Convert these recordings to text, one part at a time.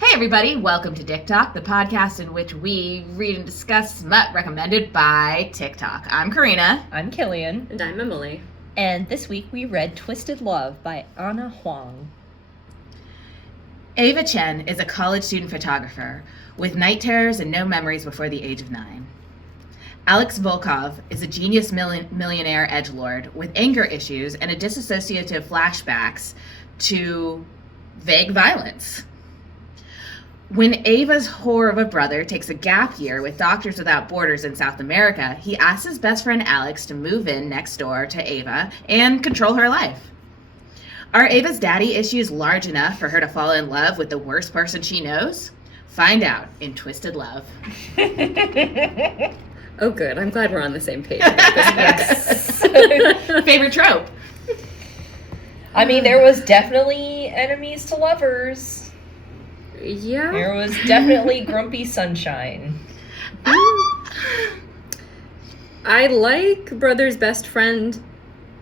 Hey everybody, welcome to Diktok, the podcast in which we read and discuss smut recommended by TikTok. I'm Karina. I'm Killian. And I'm Emily. And this week we read Twisted Love by Ava Huang. Ava Chen is a college student photographer with night terrors and no memories before the age of 9. Alex Volkov is a genius millionaire edgelord with anger issues and a disassociative flashbacks to vague violence. When Ava's whore of a brother takes a gap year with Doctors Without Borders in South America, he asks his best friend Alex to move in next door to Ava and control her life. Are Ava's daddy issues large enough for her to fall in love with the worst person she knows? Find out in Twisted Love. Oh, good. I'm glad we're on the same page. Yes. Favorite trope? I mean, there was definitely enemies to lovers. Yeah. There was definitely grumpy sunshine. I like Brother's best friend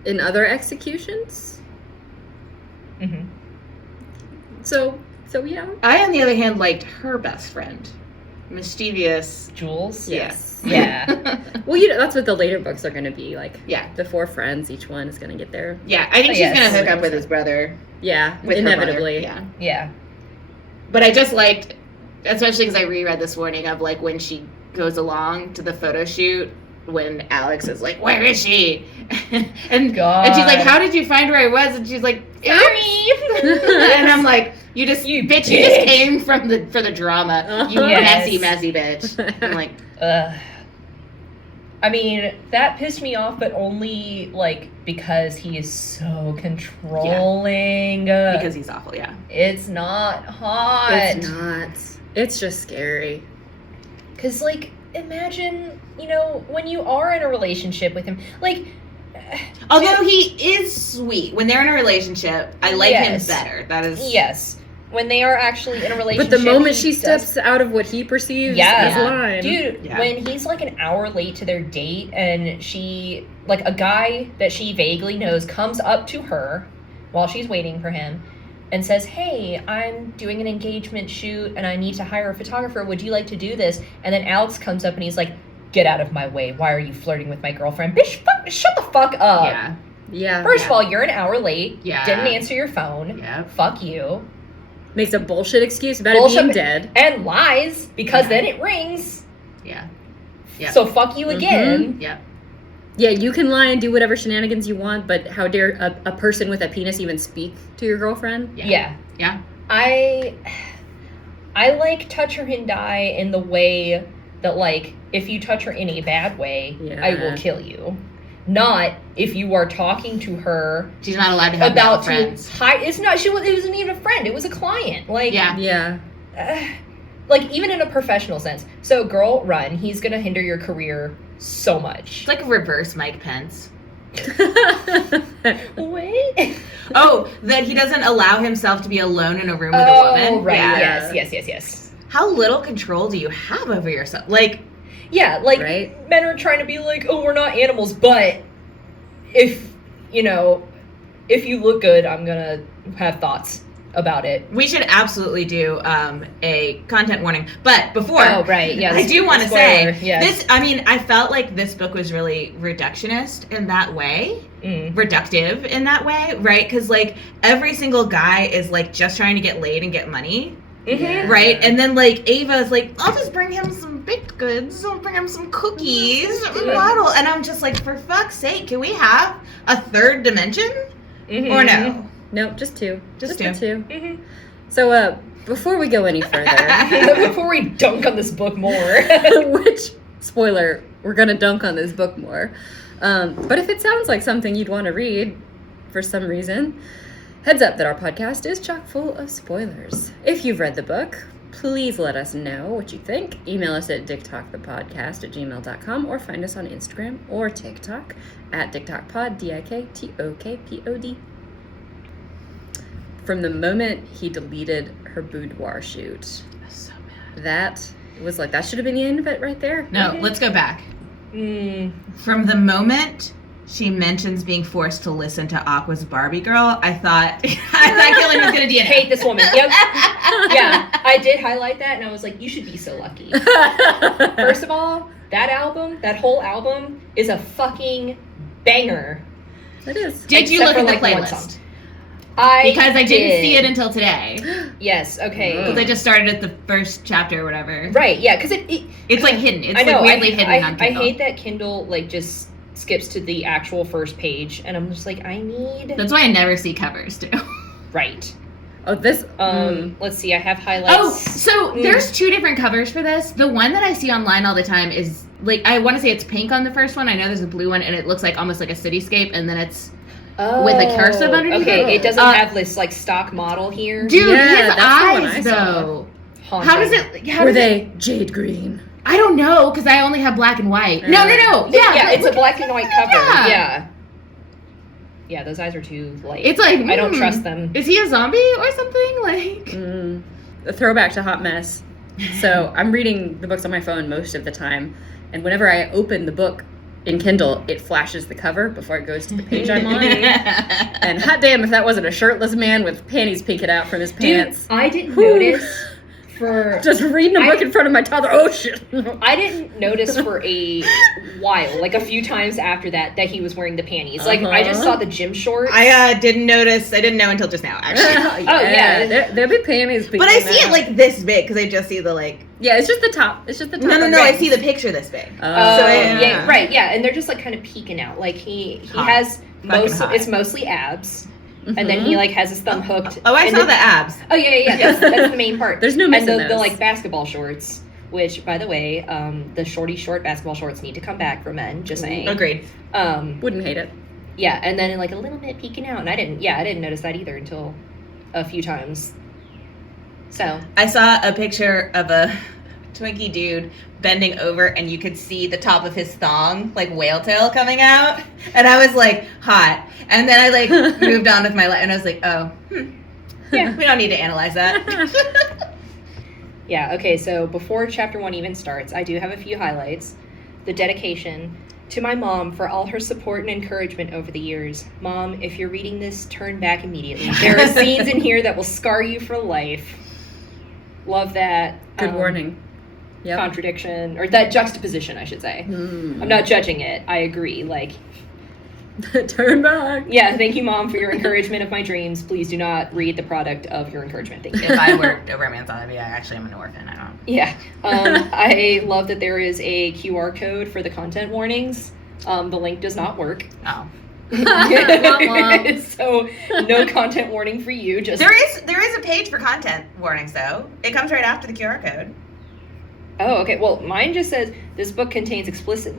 in other executions. Mm-hmm. So yeah. I, on the other hand, liked her best friend. Mischievous. Jules? Yes. Yeah. Well, that's what the later books are going to be. Like, Yeah. the 4 friends, each one is going to get there. Yeah, I think she's Yes. going to hook up with his brother. Yeah, With her inevitably. brother. Yeah. Yeah. But I just liked, especially because I reread this morning of like when she goes along to the photo shoot when Alex is like, "Where is she?" and God. and she's like, "How did you find where I was?" And she's like, "Oops." And I'm like, "You just You just bitch. came for the drama. You Yes. messy bitch." I'm like, I mean, that pissed me off, but only, because he is so controlling. because he's awful. Yeah. It's not hot. It's not. It's just scary. Because, imagine, when you are in a relationship with him, Although he is sweet when they're in a relationship, I like Yes. him better. That is yes, when they are actually in a relationship. But the moment he she does- steps out of what he perceives Yeah. as line. Dude, Yeah. when he's an hour late to their date and she, a guy that she vaguely knows comes up to her while she's waiting for him and says, "Hey, I'm doing an engagement shoot and I need to hire a photographer. Would you like to do this?" And then Alex comes up and he's like, "Get out of my way. Why are you flirting with my girlfriend?" Bitch, shut the fuck up. Yeah. Yeah. First of all, you're an hour late. Yeah. Didn't answer your phone. Yeah. Fuck you. Makes a bullshit excuse about Bullshit. it being dead. And lies, because Yeah. then it rings. Yeah. Yeah. So fuck you again. Yeah. Yeah, you can lie and do whatever shenanigans you want, but how dare a person with a penis even speak to your girlfriend? Yeah. Yeah. I like touch her and die in the way that, if you touch her in a bad way, Yeah. I will kill you. Not if you are talking to her She's not allowed to have male about friends. it's not. It wasn't even a friend. It was a client. Yeah. Yeah. Even in a professional sense. So, girl, run. He's gonna hinder your career so much. It's like a reverse Mike Pence. Wait. Oh, that he doesn't allow himself to be alone in a room with a Oh, woman. right. Yeah. Yes. How little control do you have over yourself? Yeah, Right? men are trying to be like, "Oh, we're not animals," but if you look good, I'm gonna have thoughts about it. we should absolutely do a content warning. But before, Oh, right, yes. I do want to Spoiler, say yes. I felt like this book was really reductionist in that way. Reductive in that way, right? Because every single guy is just trying to get laid and get money. Mm-hmm. Right? And then Ava's I'll just bring him some baked goods. I'll bring him some cookies. Bottle. And I'm just for fuck's sake, can we have a third dimension? Mm-hmm. Or no? No, just 2. Just the 2. Mm-hmm. So, before we go any further, Before we dunk on this book more. which, spoiler, we're going to dunk on this book more. But if it sounds like something you'd want to read for some reason, heads up that our podcast is chock full of spoilers. If you've read the book, please let us know what you think. Email us at diktokthepodcast@gmail.com or find us on Instagram or TikTok at diktokpod, DIKTOKPOD. From the moment he deleted her boudoir shoot, So mad. that was that should have been the end of it right there. No, let's go back. Mm. From the moment she mentions being forced to listen to Aqua's Barbie Girl. I thought Killian was going to DNA. Hate this woman. Yep. Yeah, I did highlight that, and I was like, you should be so lucky. First of all, that whole album, is a fucking banger. It is. Did you look at the playlist? Because I didn't see it until today. Yes, okay. Because I just started at the first chapter or whatever. Right, yeah, because it's like hidden. It's I know, like weirdly hidden on Kindle. I hate that Kindle like just skips to the actual first page, and I'm just like, I need... That's why I never see covers, too. Right. Oh, this... Let's see, I have highlights. Oh, so there's two different covers for this. The one that I see online all the time is, like, I want to say it's pink on the first one. I know there's a blue one, and it looks like almost like a cityscape, and then it's with a cursive underneath it. Okay, it doesn't have this, like, stock model here. Dude, Yeah, his that's the one eyes, I saw. though. Haunting. How does it... Were they jade green? I don't know, because I only have black and white. No. Yeah, Yeah, it's a black and white cover. Yeah. Yeah, those eyes are too light. It's like, I don't trust them. Is he a zombie or something? Like... A throwback to Hot Mess. So I'm reading the books on my phone most of the time, and whenever I open the book in Kindle, it flashes the cover before it goes to the page I'm on. And hot damn if that wasn't a shirtless man with panties peeking out from his pants. Dude, I didn't notice for... Just reading a book in front of my toddler. Oh, shit. I didn't notice for a while, like a few times after that he was wearing the panties. Like, I just saw the gym shorts. I didn't notice. I didn't know until just now, actually. Yeah. There'll be panties peeking But I see out. it like this big because I just see the like... Yeah, it's just the top. It's just the top. No, I see the picture this big. Yeah, right, yeah, and they're just like kind of peeking out. Like he has it's mostly abs. And then he like has his thumb hooked. Oh, I saw the abs. Oh yeah. That's the main part. There's no missing And the those. like basketball shorts, which by the way, the short basketball shorts need to come back for men. Just saying. Agreed. Wouldn't hate it. Yeah, and then like a little bit peeking out, and I didn't notice that either until a few times. So I saw a picture of a Twinkie dude bending over, and you could see the top of his thong, like whale tail coming out, and I was like, hot. And then I like moved on with my life, and I was like, oh, yeah, we don't need to analyze that. yeah, okay. So before chapter 1 even starts, I do have a few highlights. The dedication to my mom for all her support and encouragement over the years. Mom, if you're reading this, turn back immediately. There are scenes in here that will scar you for life. Love that. Good warning. Yep. Contradiction, or that juxtaposition, I should say. I'm not judging it. I agree. Like, turn back. yeah, thank you, Mom, for your encouragement of my dreams. Please do not read the product of your encouragement. Thank you. If I worked a romance on it, yeah, actually, I'm an orphan. I don't. Yeah. I love that there is a QR code for the content warnings. The link does not work. Oh. So no content warning for you. Just there is a page for content warnings though. It comes right after the QR code. Oh, okay. Well, mine just says this book contains explicit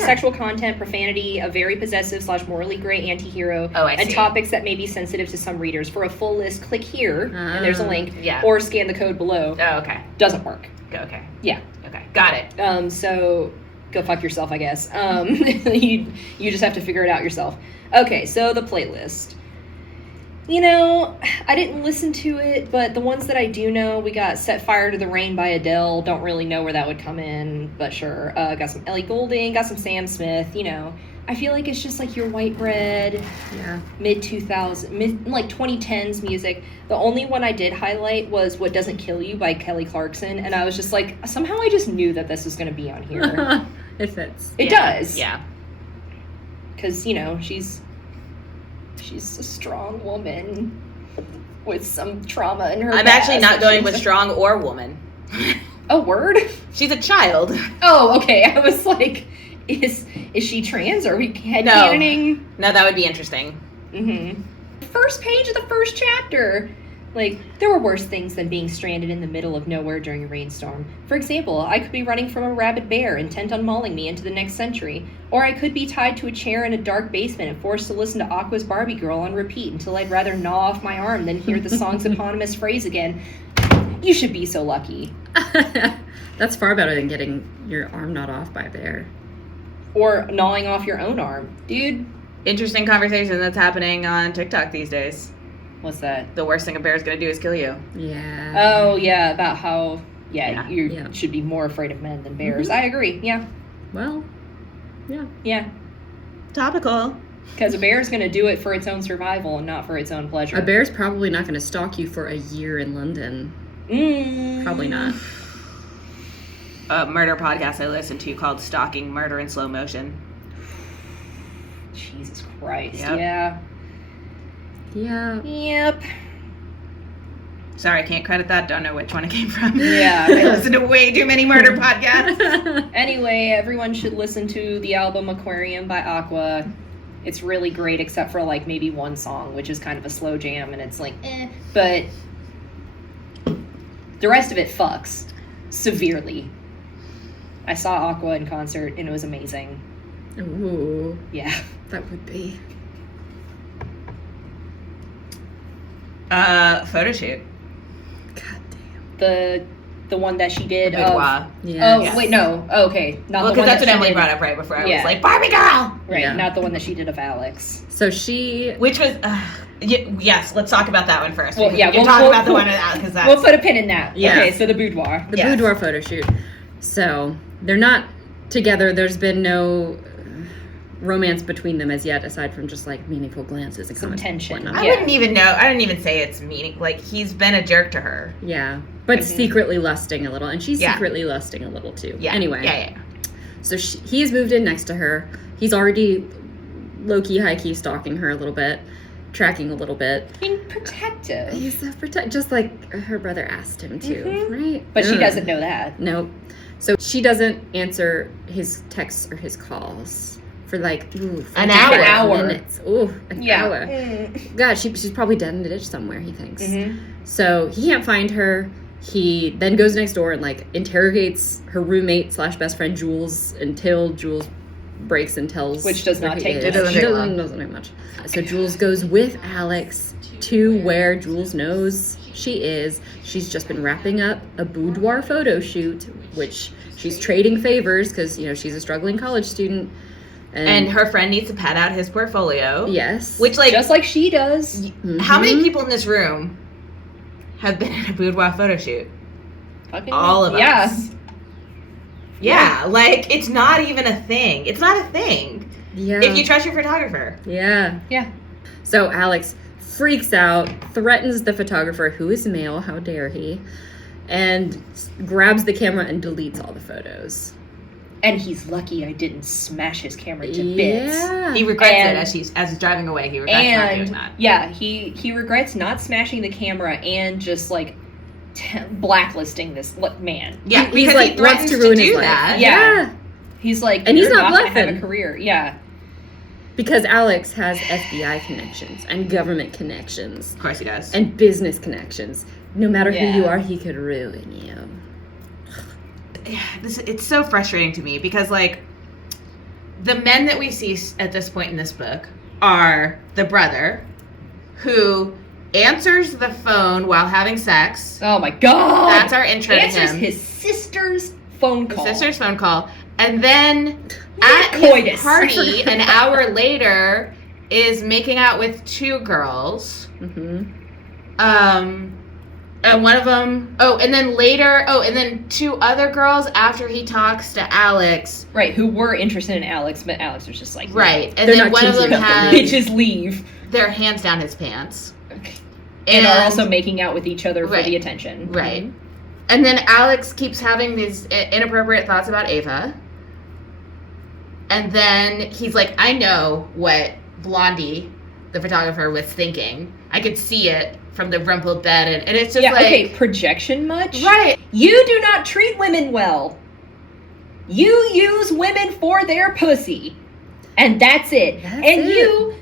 sexual content, profanity, a very possessive / morally gray anti-hero, and topics that may be sensitive to some readers. For a full list, click here, and there's a link, or scan the code below. Oh, okay. Doesn't work. Okay. Yeah. Okay. Got it. So go fuck yourself, I guess. You just have to figure it out yourself. Okay, so the playlist. You know, I didn't listen to it, but the ones that I do know, we got Set Fire to the Rain by Adele. Don't really know where that would come in, but sure. Got some Ellie Goulding, got some Sam Smith, you know. I feel like it's just like your white bread, mid-2000s, like 2010s music. The only one I did highlight was What Doesn't Kill You by Kelly Clarkson, and I was just like, somehow I just knew that this was going to be on here. It fits. It does. Yeah. Because, you know, she's a strong woman with some trauma in her I'm past. actually not going with strong or woman. Oh, word? She's a child. Oh, okay. I was like, is she trans? Are we headcanoning? No, that would be interesting. Mm-hmm. First page of the first chapter. Like, there were worse things than being stranded in the middle of nowhere during a rainstorm. For example, I could be running from a rabid bear intent on mauling me into the next century. Or I could be tied to a chair in a dark basement and forced to listen to Aqua's Barbie Girl on repeat until I'd rather gnaw off my arm than hear the song's eponymous phrase again. You should be so lucky. That's far better than getting your arm gnawed off by a bear. Or gnawing off your own arm. Dude. Interesting conversation that's happening on TikTok these days. What's that? The worst thing a bear's gonna do is kill you. Yeah. Oh, yeah, about how, you should be more afraid of men than bears. Mm-hmm. I agree, yeah. Well, yeah. Yeah. Topical. Because a bear's going to do it for its own survival and not for its own pleasure. A bear's probably not going to stalk you for a year in London. Probably not. A murder podcast I listened to called Stalking Murder in Slow Motion. Jesus Christ. Yep. Yeah. Yeah. Yep. Sorry, I can't credit that. Don't know which one it came from. Yeah. I listen to way too many murder podcasts. Anyway, everyone should listen to the album Aquarium by Aqua. It's really great, except for like maybe one song, which is kind of a slow jam, and it's like, but the rest of it fucks severely. I saw Aqua in concert, and it was amazing. Ooh. Yeah. That would be. Photo shoot. God damn. The one that she did. Boudoir. Yeah. Oh, Yes. wait, no. Oh, okay. Not Well, the one because that's what she Emily did- brought up right before. I Yeah. was like, Barbie girl! Right, Yeah. not the one that she did of Alex. So she. Which was, yes, let's talk about that one first. Well, because yeah, we can we'll- talk we'll- about the one without, because that's... We'll put a pin in that. Yeah. Okay, so the boudoir. The Yes. boudoir photo shoot. So they're not together. There's been no romance between them as yet, aside from just like meaningful glances and Some comments and tension. whatnot. I Yeah. wouldn't even know. I didn't even say it's meaning. Like, he's been a jerk to her. Yeah, but Mhm. secretly lusting a little, and she's Yeah. secretly lusting a little too. Yeah. Anyway. Yeah. So he's moved in next to her. He's already low-key, high-key stalking her a little bit, tracking a little bit. Being protective. He's just like her brother asked him to, Mhm. right? But she Ugh. doesn't know that. Nope. So she doesn't answer his texts or his calls for like An 45 hour. minutes. Ooh, an Yeah. hour. God, she's probably dead in a ditch somewhere, he thinks. Mm-hmm. So he can't find her. He then goes next door and like interrogates her roommate / best friend Jules until Jules breaks and tells, Which does where not he take is. much. It doesn't take long. Doesn't take much. So Jules goes with Alex to where Jules knows she is. She's just been wrapping up a boudoir photo shoot, which she's trading favors because she's a struggling college student, And her friend needs to pad out his portfolio. yes, Which, like, Just like she does. how many Mhm. people in this room have been in a boudoir photo shoot? Fucking All of yeah. us. Yeah, like, it's not even a thing. It's not a thing. yeah, If you trust your photographer. yeah. Yeah. So Alex freaks out, threatens the photographer, who is male, how dare he, and grabs the camera and deletes all the photos. And he's lucky I didn't smash his camera to bits. Yeah. He regrets And- it as he's driving away. He regrets not doing And that. yeah, he regrets not smashing the camera and just like blacklisting this man. Yeah, He's because like, he threatens wants to ruin do his life. that. Yeah. He's like, And he's "You're not gonna have bluffing." a career. Yeah. Because Alex has FBI connections and government connections Of course he does. and business connections. No matter Yeah. who you are, he could ruin you. It's so frustrating to me because, like, the men that we see at this point in this book are the brother who answers the phone while having sex. Oh my god. That's our intro to Answers him. his sister's phone His call. sister's phone call. And then at his Coitus. party, an hour later, is making out with two girls. Mm-hmm. And one of them, and then two other girls after he talks to Alex. Right, who were interested in Alex, but Alex was just like, Right. And They're then not one of cheesy them enough for has me. bitches leave. their hands down his pants. And are also making out with each other for Right. the attention. Right. And then Alex keeps having these inappropriate thoughts about Ava. And then he's like, I know what Blondie, the photographer, was thinking. I could see it from the rumpled bed. And it's just Yeah, like... okay, projection much? Right. You do not treat women well. You use women for their pussy. And that's it. That's and it. you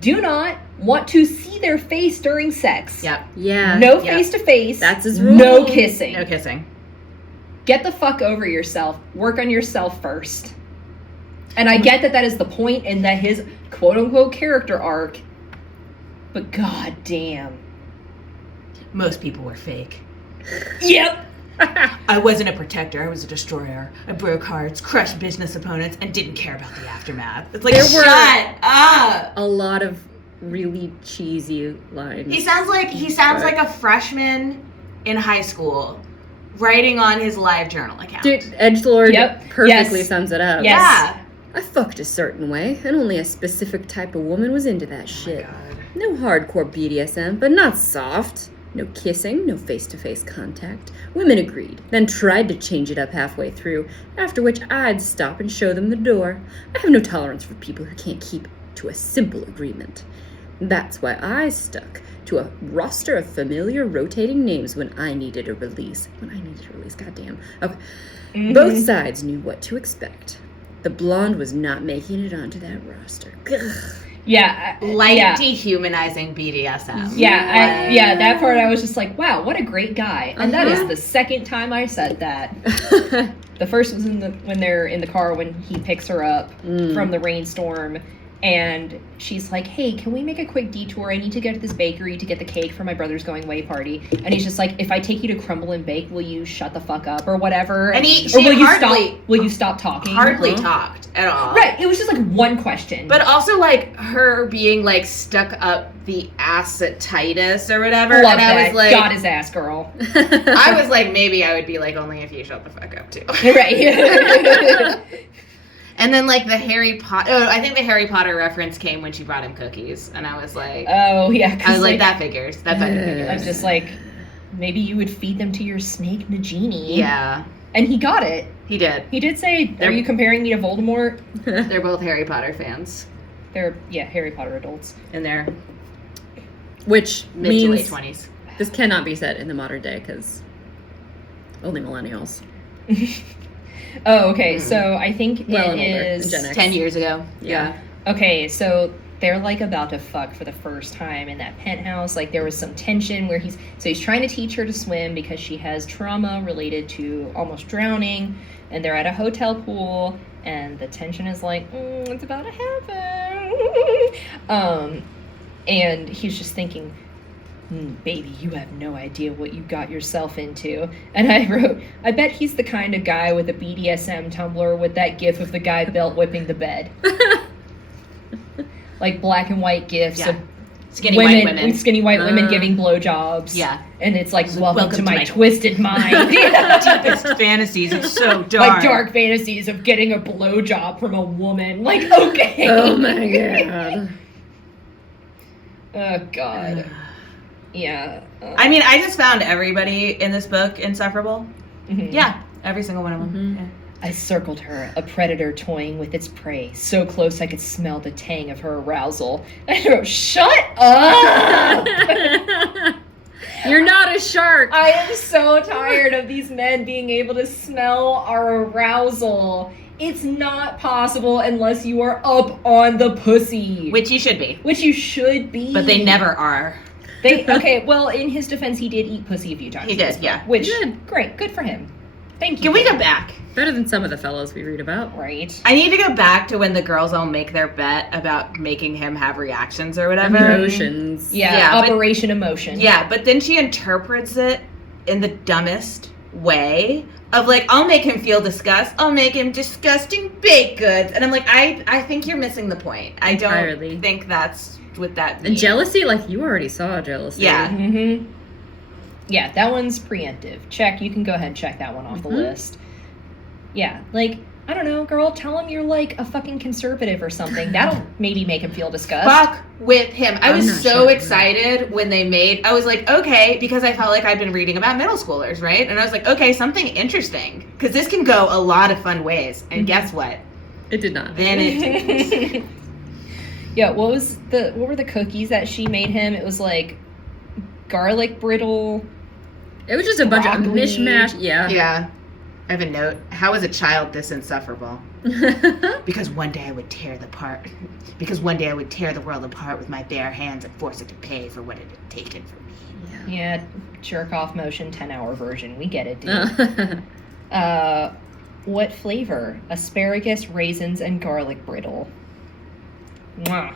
do not want to see their face during sex. Yep. Yeah. No Yep. face to face. That's his rule. No kissing. No kissing. Get the fuck over yourself. Work on yourself first. And I get that is the point and that his quote unquote character arc. But god damn. Most people were fake. Yep. I wasn't a protector. I was a destroyer. I broke hearts, crushed business opponents, and didn't care about the aftermath. It's like, There were- shut up. A lot of really cheesy lines. He sounds like a freshman in high school writing on his live journal account. Dude, Edgelord Yep. perfectly Yes. sums it up. Yes. Yeah. I fucked a certain way, and only a specific type of woman was into that shit. God. No hardcore BDSM, but not soft. No kissing, no face-to-face contact. Women agreed, then tried to change it up halfway through, after which I'd stop and show them the door. I have no tolerance for people who can't keep to a simple agreement. That's why I stuck to a roster of familiar rotating names when I needed a release. Goddamn. Okay. Mm-hmm. Both sides knew what to expect. The blonde was not making it onto that roster. Ugh. Yeah. Dehumanizing BDSM. Yeah, that part I was just like, wow, what a great guy. And that is the second time I said that. The first was when they're in the car when he picks her up from the rainstorm, and she's like, hey, can we make a quick detour? I need to go to this bakery to get the cake for my brother's going away party. And he's just like, if I take you to Crumble and Bake, will you shut the fuck up or whatever? And will you stop talking? Hardly talked at all. Right, it was just like one question. But also like her being like stuck up the assetitis or whatever. Love and I that. was like, Got his ass, girl. I was like, maybe I would be like, only if you shut the fuck up too. Right. And then like the Harry Potter, I think the Harry Potter reference came when she brought him cookies, and I was like, oh yeah, I was like, that figures. That fucking figures. I was just like, maybe you would feed them to your snake Nagini. Yeah. And he got it. He did. He did say, are you comparing me to Voldemort? They're both Harry Potter fans. They're, Harry Potter adults. And they're Which mid to late 20s. This cannot be said in the modern day, because only millennials. Oh, okay. So I think it is Gen X. 10 years ago. Yeah. Okay, so they're like about to fuck for the first time in that penthouse. Like there was some tension where he's trying to teach her to swim because she has trauma related to almost drowning, and they're at a hotel pool, and the tension is like, it's about to happen. And he's just thinking, baby, you have no idea what you got yourself into. And I wrote, I bet he's the kind of guy with a BDSM Tumblr with that gif of the guy belt whipping the bed. Like black and white gifs of skinny white women. Skinny white women giving blowjobs. Yeah. And it's like, welcome to my twisted mind. Deepest fantasies. It's so dark. My dark fantasies of getting a blowjob from a woman. Like, okay. Oh my god. Oh god. Yeah. I mean, I just found everybody in this book insufferable. Mm-hmm. Yeah, every single one of them. Mm-hmm. Yeah. I circled her, a predator toying with its prey, so close I could smell the tang of her arousal. I wrote, shut up! You're not a shark! I am so tired of these men being able to smell our arousal. It's not possible unless you are up on the pussy. Which you should be. Which you should be. But they never are. Okay, well, in his defense, he did eat pussy a few times. He did, yeah. Which, great, good for him. Thank you. Can we go back? Better than some of the fellows we read about. Right. I need to go back to when the girls all make their bet about making him have reactions or whatever. Emotions. Yeah, Operation Emotion. Yeah, but then she interprets it in the dumbest way of like, I'll make him feel disgust. I'll make him disgusting baked goods. And I'm like, I think you're missing the point. I don't think that's what that means. And jealousy, like you already saw jealousy. Yeah. Mm-hmm. Yeah, that one's preemptive. Check. You can go ahead and check that one off the list. Yeah, like, I don't know, girl, tell him you're like a fucking conservative or something. That'll maybe make him feel disgust. Fuck with him. I was so excited when they made, I was like, okay, because I felt like I'd been reading about middle schoolers, right? And I was like, okay, something interesting. Because this can go a lot of fun ways. And guess what? It did not. Then it did. Yeah, what were the cookies that she made him? It was like garlic brittle. It was just a bunch of broccoli. mishmash. Yeah. Yeah. I have a note. How is a child this insufferable? Because one day I would tear the world apart with my bare hands and force it to pay for what it had taken from me. Yeah, jerk off motion 10-hour version. We get it, dude. What flavor? Asparagus, raisins, and garlic brittle. Mwah.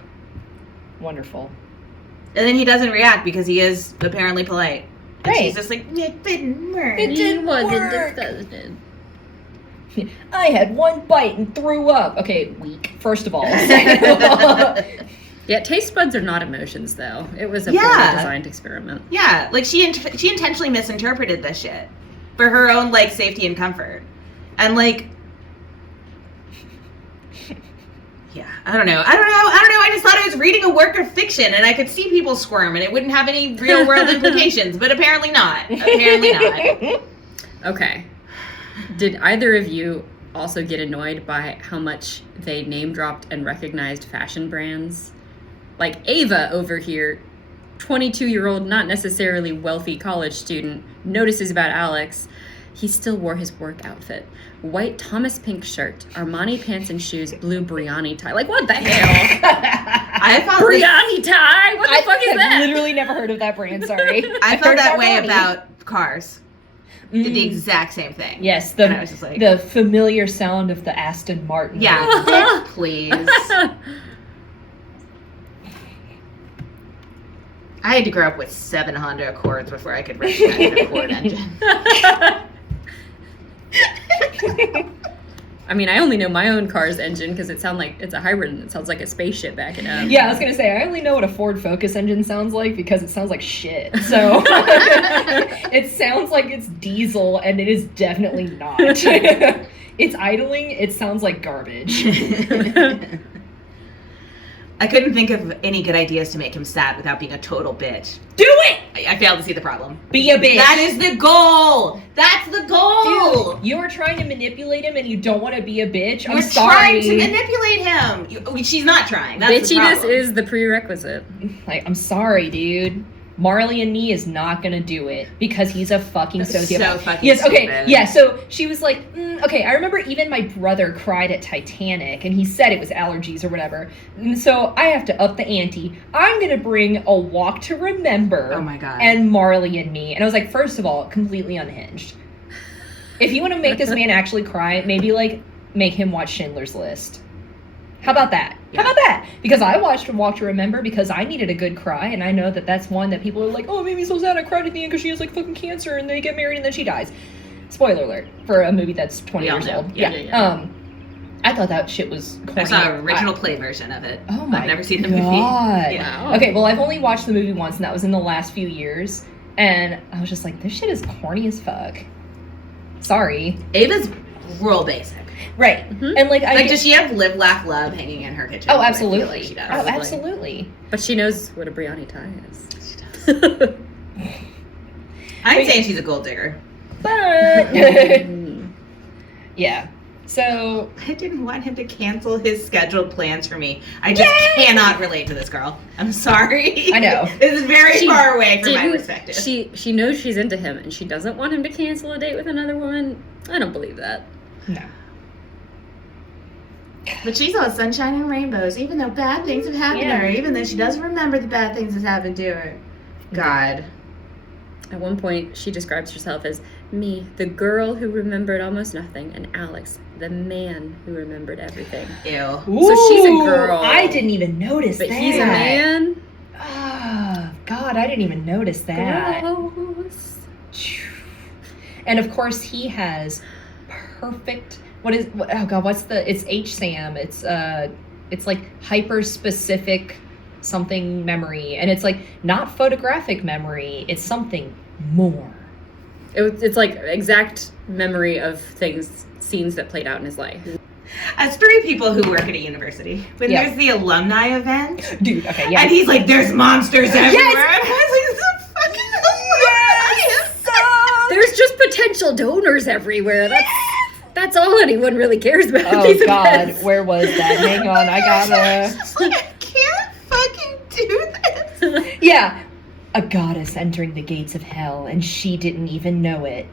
Wonderful. And then he doesn't react because he is apparently polite. And Right. she's just like, it didn't work. It didn't work. disgusted. I had one bite and threw up. Okay, weak. First of all. Yeah, taste buds are not emotions, though. It was a poorly designed experiment. Yeah, like she intentionally misinterpreted this shit for her own like safety and comfort, and like Yeah, I don't know. I just thought I was reading a work of fiction and I could see people squirm and it wouldn't have any real world implications, but apparently not. Okay. Did either of you also get annoyed by how much they name dropped and recognized fashion brands? Like Ava over here, 22-year-old, not necessarily wealthy college student, notices about Alex. He still wore his work outfit. White Thomas Pink shirt, Armani pants and shoes, blue Brioni tie. Like, what the hell? I felt Brioni tie? What the fuck is that? I've literally never heard of that brand, sorry. I felt heard that of way Armani. about cars. Did the exact same thing. Yes, And I was just like, the familiar sound of the Aston Martin. yeah, bitch, please. I had to grow up with 7 Honda Accords before I could recognize an Accord engine. I mean, I only know my own car's engine because it sounds like it's a hybrid and it sounds like a spaceship backing up. Yeah, I was gonna say, I only know what a Ford Focus engine sounds like because it sounds like shit. So it sounds like it's diesel and it is definitely not. It's idling, it sounds like garbage. I couldn't think of any good ideas to make him sad without being a total bitch. Do it! I failed to see the problem. Be a bitch. That is the goal! That's the goal! Dude, you are trying to manipulate him and you don't want to be a bitch. I'm You're sorry. trying to manipulate him. She's not trying. That's the Bitchiness problem. is the prerequisite. Like, I'm sorry, dude. Marley and me is not gonna do it because he's a fucking sociopath. So fucking yes, okay, stupid. yeah. So she was like, okay. I remember even my brother cried at Titanic, and he said it was allergies or whatever. And so I have to up the ante. I'm gonna bring A Walk to Remember. Oh my God. And Marley and Me, and I was like, first of all, completely unhinged. If you want to make this man actually cry, maybe like make him watch Schindler's List. How about that? Yeah. How about that? Because I watched A Walk to Remember because I needed a good cry, and I know that that's one that people are like, oh, it made me so sad I cried at the end because she has like fucking cancer and they get married and then she dies. Spoiler alert for a movie that's 20 We all years know. old. Yeah. I thought that shit was corny. I saw an original play version of it. Oh my I've never seen the God. movie. Yeah. Wow. Okay, well, I've only watched the movie once, and that was in the last few years, and I was just like, this shit is corny as fuck. Sorry. Ava's real basic. Right. Mhm. And like, Like, does she have Live, Laugh, Love hanging in her kitchen? Oh, I feel absolutely. like she does. Oh, absolutely. But she knows what a Brioni tie is. She does. I ain't saying she's a gold digger. But yeah. So I didn't want him to cancel his scheduled plans for me. I just cannot relate to this girl. I'm sorry. I know. This is very She far away from my didn't- perspective. She knows she's into him and she doesn't want him to cancel a date with another woman. I don't believe that. no. But she's all sunshine and rainbows, even though bad things have happened Yeah. to her, even though she doesn't remember the bad things that happened to her. God. At one point, she describes herself as me, the girl who remembered almost nothing, and Alex, the man who remembered everything. Ew. So she's a girl. I didn't even notice But that. he's a man. Oh, God, I didn't even notice that. Gross. And of course, he has perfect. What's the? It's HSAM. It's like hyper specific something memory, and it's like not photographic memory. It's something more. It's like exact memory of scenes that played out in his life. As 3 people who work at a university, when Yeah. there's the alumni event, Dude, okay, yeah. and he's like, "There's monsters everywhere," Yes! and I was like, "It's a fucking alumni." There's just potential donors everywhere. That's all anyone really cares about. at Oh these God, events. where was that? Hang on, I gotta. It's like, I can't fucking do this. Yeah, a goddess entering the gates of hell, and she didn't even know it.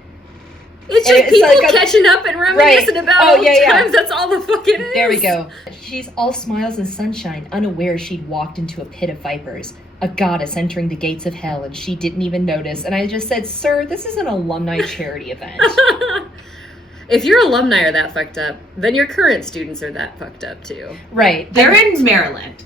It's just It's people like a- catching up and reminiscing Right. about Oh, old yeah, yeah. times. That's all the fuck it is. There we go. She's all smiles and sunshine, unaware she'd walked into a pit of vipers. A goddess entering the gates of hell, and she didn't even notice. And I just said, sir, this is an alumni charity event. If your alumni are that fucked up, then your current students are that fucked up too. Right. They're in Maryland.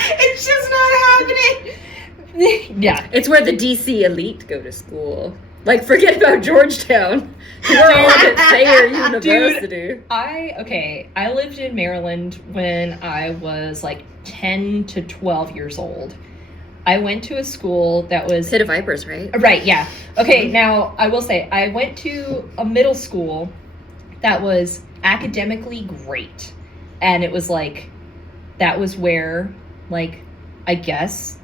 It's just not happening. Yeah. It's where the DC elite go to school. Like, forget about Georgetown. We're all at Thayer University. I lived in Maryland when I was like 10 to 12 years old. I went to a school that was Pit of Vipers, right? right, yeah. Okay, now I will say I went to a middle school that was academically great. And it was like, that was where, like, I guess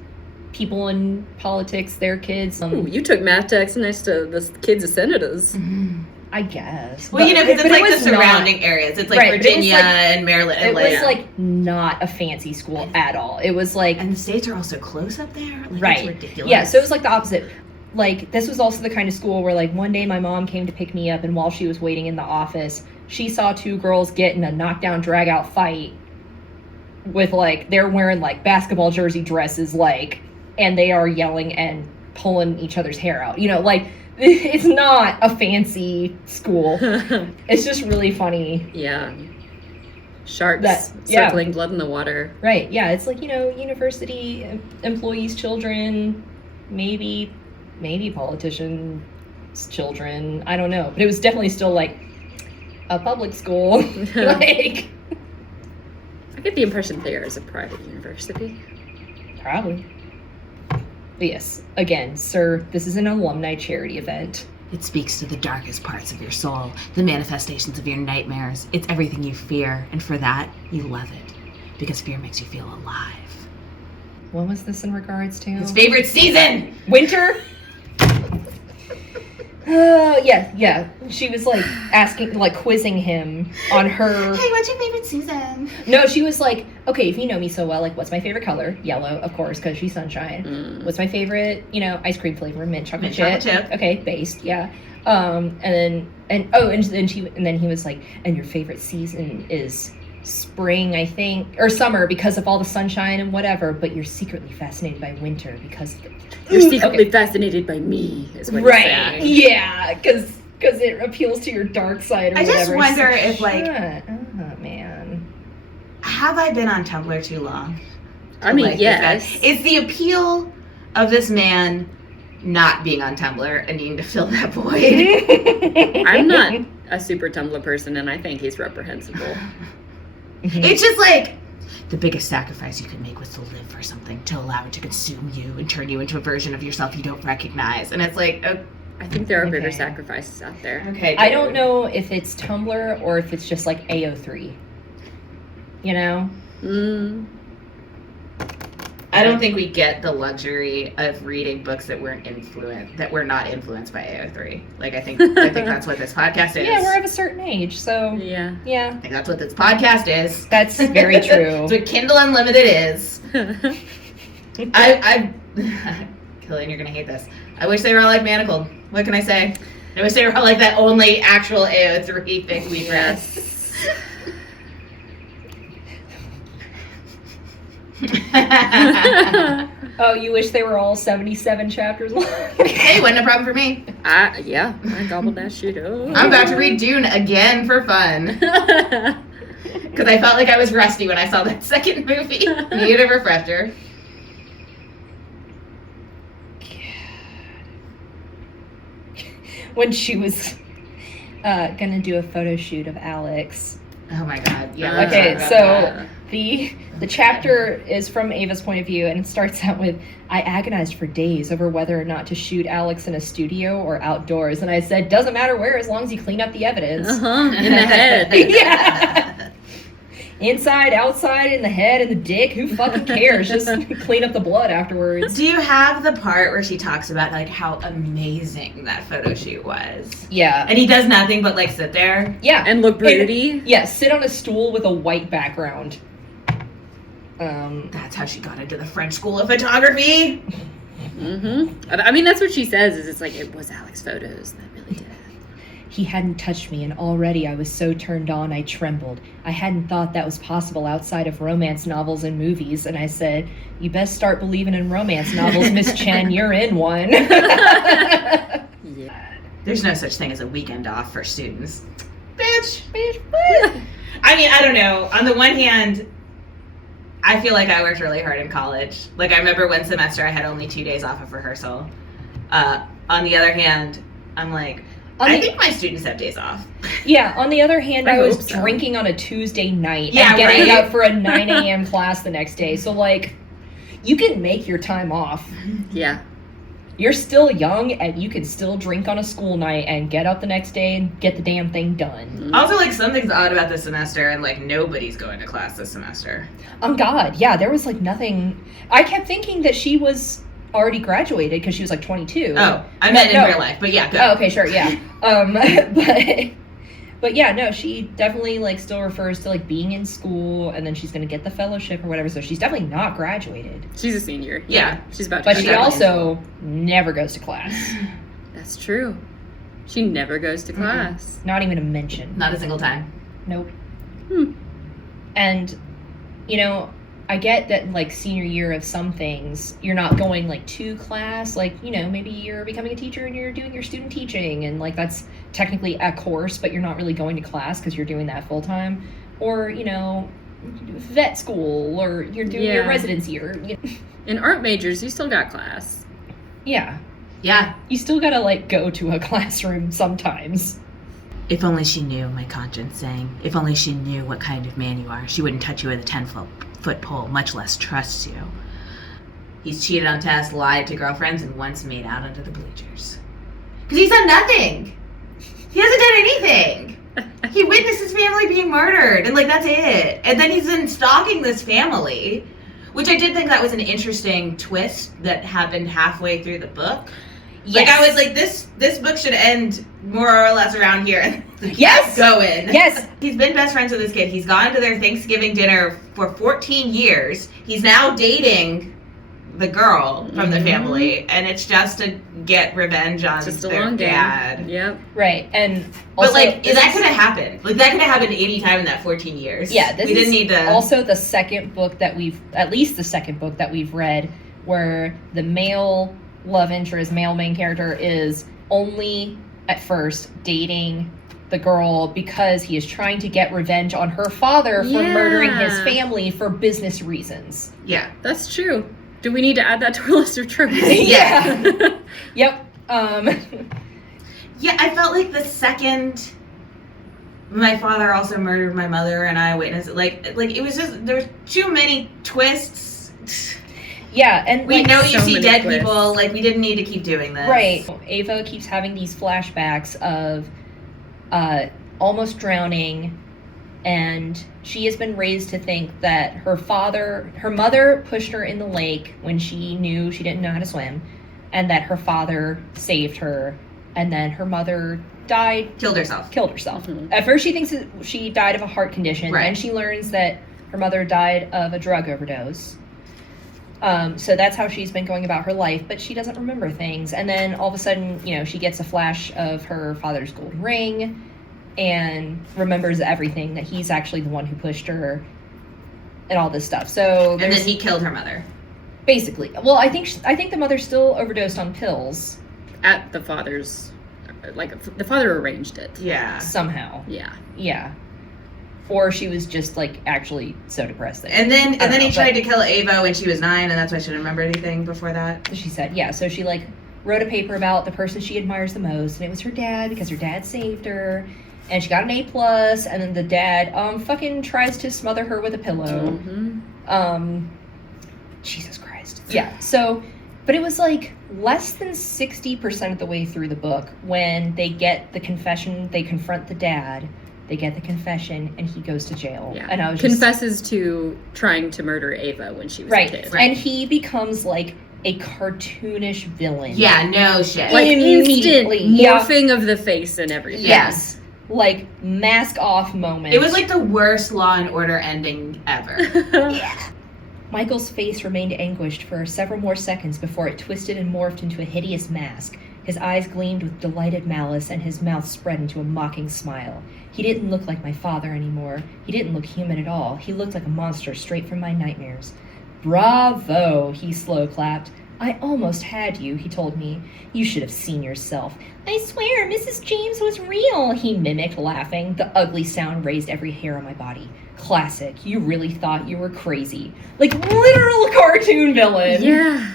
people in politics, their kids. Ooh, you took math techs next to the kids of senators. I guess. Well, because it's but like it the was surrounding areas. It's like Right, but it was Virginia like- and Maryland. It And was like not a fancy school at all. It was like and the states are also close up there. Like, right. It's ridiculous. Yeah, so it was like the opposite. Like, this was also the kind of school where, like, one day my mom came to pick me up, and while she was waiting in the office, she saw two girls get in a knockdown, drag-out fight with, like, they're wearing, like, basketball jersey dresses, like, and they are yelling and pulling each other's hair out. You know, like, it's not a fancy school. It's just really funny. Yeah. Sharks yeah. circling blood in the water. Right, yeah, it's like, you know, university employees' children, maybe politicians' children, I don't know. But it was definitely still, like, a public school. Like, I get the impression there is a private university. probably. But yes, again, sir, this is an alumni charity event. It speaks to the darkest parts of your soul, the manifestations of your nightmares. It's everything you fear, and for that, you love it. Because fear makes you feel alive. What was this in regards to? His favorite season! Winter? Yeah. She was, like, asking, like, quizzing him on her... Hey, what's your favorite season? No, she was like, okay, if you know me so well, like, what's my favorite color? Yellow, of course, because she's sunshine. What's my favorite, you know, ice cream flavor? Mint chocolate chip. Okay, based, yeah. And then he was like, and your favorite season is spring, I think, or summer because of all the sunshine and whatever, but you're secretly fascinated by winter because of the... You're secretly fascinated by me, is what you're Right, saying. yeah, because it appeals to your dark side or I whatever. just wonder if, like... Oh, man. Have I been on Tumblr too long? I mean, Like, yes. Is the appeal of this man not being on Tumblr and needing to fill that void? I'm not a super Tumblr person, and I think he's reprehensible. It's just like... The biggest sacrifice you could make was to live for something, to allow it to consume you and turn you into a version of yourself you don't recognize. And it's like, I think there are bigger Okay. sacrifices out there. okay. I don't know if it's Tumblr or if it's just like AO3. You know? I don't think we get the luxury of reading books that were not influenced by AO3. Like, I think that's what this podcast is. Yeah, we're of a certain age, so Yeah. yeah, I think that's what this podcast is. that's very true. That's what Kindle Unlimited is. I Killian, you're gonna hate this. I wish they were all like Manacled. What can I say? I wish they were all like that only actual AO3 thing we read. Oh, you wish they were all 77 chapters long? Hey, wasn't a problem for me. I gobbled that shit up. I'm about to read Dune again for fun. Because I felt like I was rusty when I saw that second movie. Needed a refresher. When she was gonna do a photo shoot of Alex. Oh my god. Yeah. Okay, let's talk so about that. the chapter is from Ava's point of view, and it starts out with, I agonized for days over whether or not to shoot Alex in a studio or outdoors. And I said, doesn't matter where, as long as you clean up the evidence. In the head. Yeah. Inside, outside, in the head, in the dick, who fucking cares? Just clean up the blood afterwards. Do you have the part where she talks about like how amazing that photo shoot was? Yeah. And he does nothing but like sit there. Yeah. And look pretty. Yeah, sit on a stool with a white background. That's how she got into the French School of Photography. I mean, that's what she says, is it's like, it was Alex's photos that really did it. He hadn't touched me, and already I was so turned on I trembled. I hadn't thought that was possible outside of romance novels and movies, and I said, you best start believing in romance novels, Miss Chen, you're in one. Yeah. There's no such thing as a weekend off for students. Bitch. I mean, I don't know. On the one hand, I feel like I worked really hard in college. Like, I remember one semester I had only 2 days off of rehearsal. On the other hand, I'm like, I think my students have days off. Yeah, on the other hand, I I was hope so. drinking on a Tuesday night Yeah, and getting right? up for a 9 a.m. class the next day. So, like, you can make your time off. Yeah. You're still young, and you can still drink on a school night and get up the next day and get the damn thing done. Also, like, something's odd about this semester, and, like, nobody's going to class this semester. God, yeah, there was, like, nothing. I kept thinking that she was already graduated because she was, like, 22. Oh, I meant in real life, but yeah, go. Oh, okay, sure, yeah. But yeah, no, she definitely, like, still refers to, like, being in school, and then she's going to get the fellowship or whatever, so she's definitely not graduated. She's a senior. Yeah. She's about to But she graduate. also never goes to class. That's true. She never goes to class. Not even a mention. Not a single time. Nope. Hmm. And, you know, I get that, like, senior year of some things, you're not going, like, to class. Like, you know, maybe you're becoming a teacher and you're doing your student teaching, and, like, that's technically a course, but you're not really going to class because you're doing that full-time. Or, you know, vet school, or you're doing your residency, or... In art majors, you still got class. Yeah. Yeah. You still gotta, like, go to a classroom sometimes. If only she knew, my conscience sang. If only she knew what kind of man you are, she wouldn't touch you with a 10-foot pole, much less trust you. He's cheated on tests, lied to girlfriends, and once made out under the bleachers. Because he's done nothing! He hasn't done anything! He witnessed his family being murdered, and, like, that's it. And then he's been stalking this family, which I did think that was an interesting twist that happened halfway through the book. Yes. Like, I was like, this book should end more or less around here. Yes! Going. Yes! He's been best friends with this kid. He's gone to their Thanksgiving dinner for 14 years. He's now dating the girl from the family, and it's just to get revenge on Just a their long game. dad. Yep. Right, and also... But, like, that could have happened. Like, that could have happened any time in that 14 years. Yeah, this we didn't is need to... also the second book that we've... At least the second book that we've read where the male love interest, male main character, is only, at first, dating the girl because he is trying to get revenge on her father for murdering his family for business reasons. Yeah. That's true. Do we need to add that to our list of tropes? Yeah. Yep. Yeah, I felt like the second my father also murdered my mother and I witnessed it, like it was just, there was too many twists. Yeah, and We like, know you so see many dead twists. people, like we didn't need to keep doing this. Right. Ava keeps having these flashbacks of almost drowning, and she has been raised to think that her mother pushed her in the lake when she knew she didn't know how to swim, and that her father saved her, and then her mother killed herself. Mm-hmm. At first she thinks that she died of a heart condition, Right. and she learns that her mother died of a drug overdose. So that's how she's been going about her life, but she doesn't remember things. And then all of a sudden, she gets a flash of her father's gold ring and remembers everything, that he's actually the one who pushed her and all this stuff. So And then he killed her mother. basically, well, I think the mother still overdosed on pills At the father's, the father arranged it. Yeah. somehow. Yeah. Yeah. Or she was just actually so depressed that And then he tried to. to kill Ava when she was 9, and that's why she didn't remember anything before that. She said, yeah. So she wrote a paper about the person she admires the most, and it was her dad because her dad saved her, and she got an A+. And then the dad fucking tries to smother her with a pillow. Mm-hmm. Jesus Christ. Yeah. So, but it was less than 60% of the way through the book when they get the confession. They confront the dad. They get the confession, and he goes to jail. Yeah. And I was confesses to trying to murder Ava when she was a kid. And he becomes a cartoonish villain. Yeah, no shit. Instant Immediately, yeah. morphing of the face and everything. Yes. Mask off moment. It was the worst Law and Order ending ever. Yeah. Michael's face remained anguished for several more seconds before it twisted and morphed into a hideous mask. His eyes gleamed with delighted malice, and his mouth spread into a mocking smile. He didn't look like my father anymore. He didn't look human at all. He looked like a monster straight from my nightmares. Bravo, he slow-clapped. I almost had you, he told me. You should have seen yourself. I swear, Mrs. James was real, he mimicked, laughing. The ugly sound raised every hair on my body. Classic. You really thought you were crazy. Literal cartoon villain. Yeah.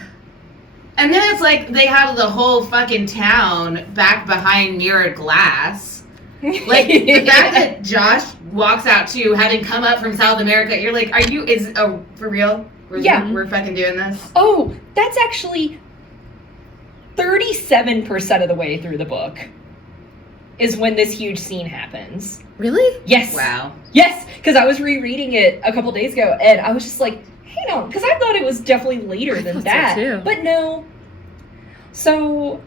And then it's they have the whole fucking town back behind mirrored glass. The fact that Josh walks out too, having come up from South America, you're for real? Yeah. We're fucking doing this? Oh, that's actually 37% of the way through the book is when this huge scene happens. Really? Yes. Wow. Yes, because I was rereading it a couple days ago, and I was just like, hang on, because I thought it was definitely later than that. So too. But no. So,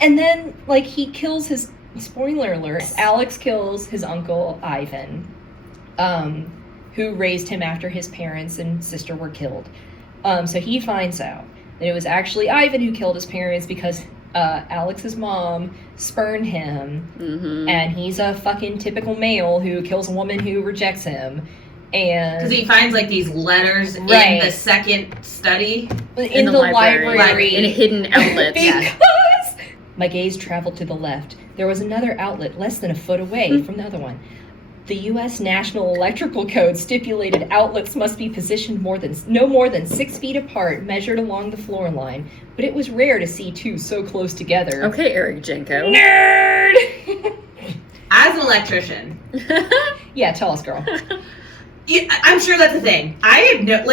and then, like, he kills his, spoiler alert, Alex kills his uncle, Ivan, who raised him after his parents and sister were killed. So he finds out that it was actually Ivan who killed his parents because Alex's mom spurned him, and he's a fucking typical male who kills a woman who rejects him. And because he finds like these letters in the second study in the library in a hidden outlet. because my gaze traveled to the left. There was another outlet less than a foot away from the other one. The U.S. National Electrical Code stipulated outlets must be positioned no more than 6 feet apart, measured along the floor line. But it was rare to see two so close together. Okay, Eric Jenko. Nerd! as an electrician. Yeah, tell us, girl. Yeah, I'm sure that's a thing. I have no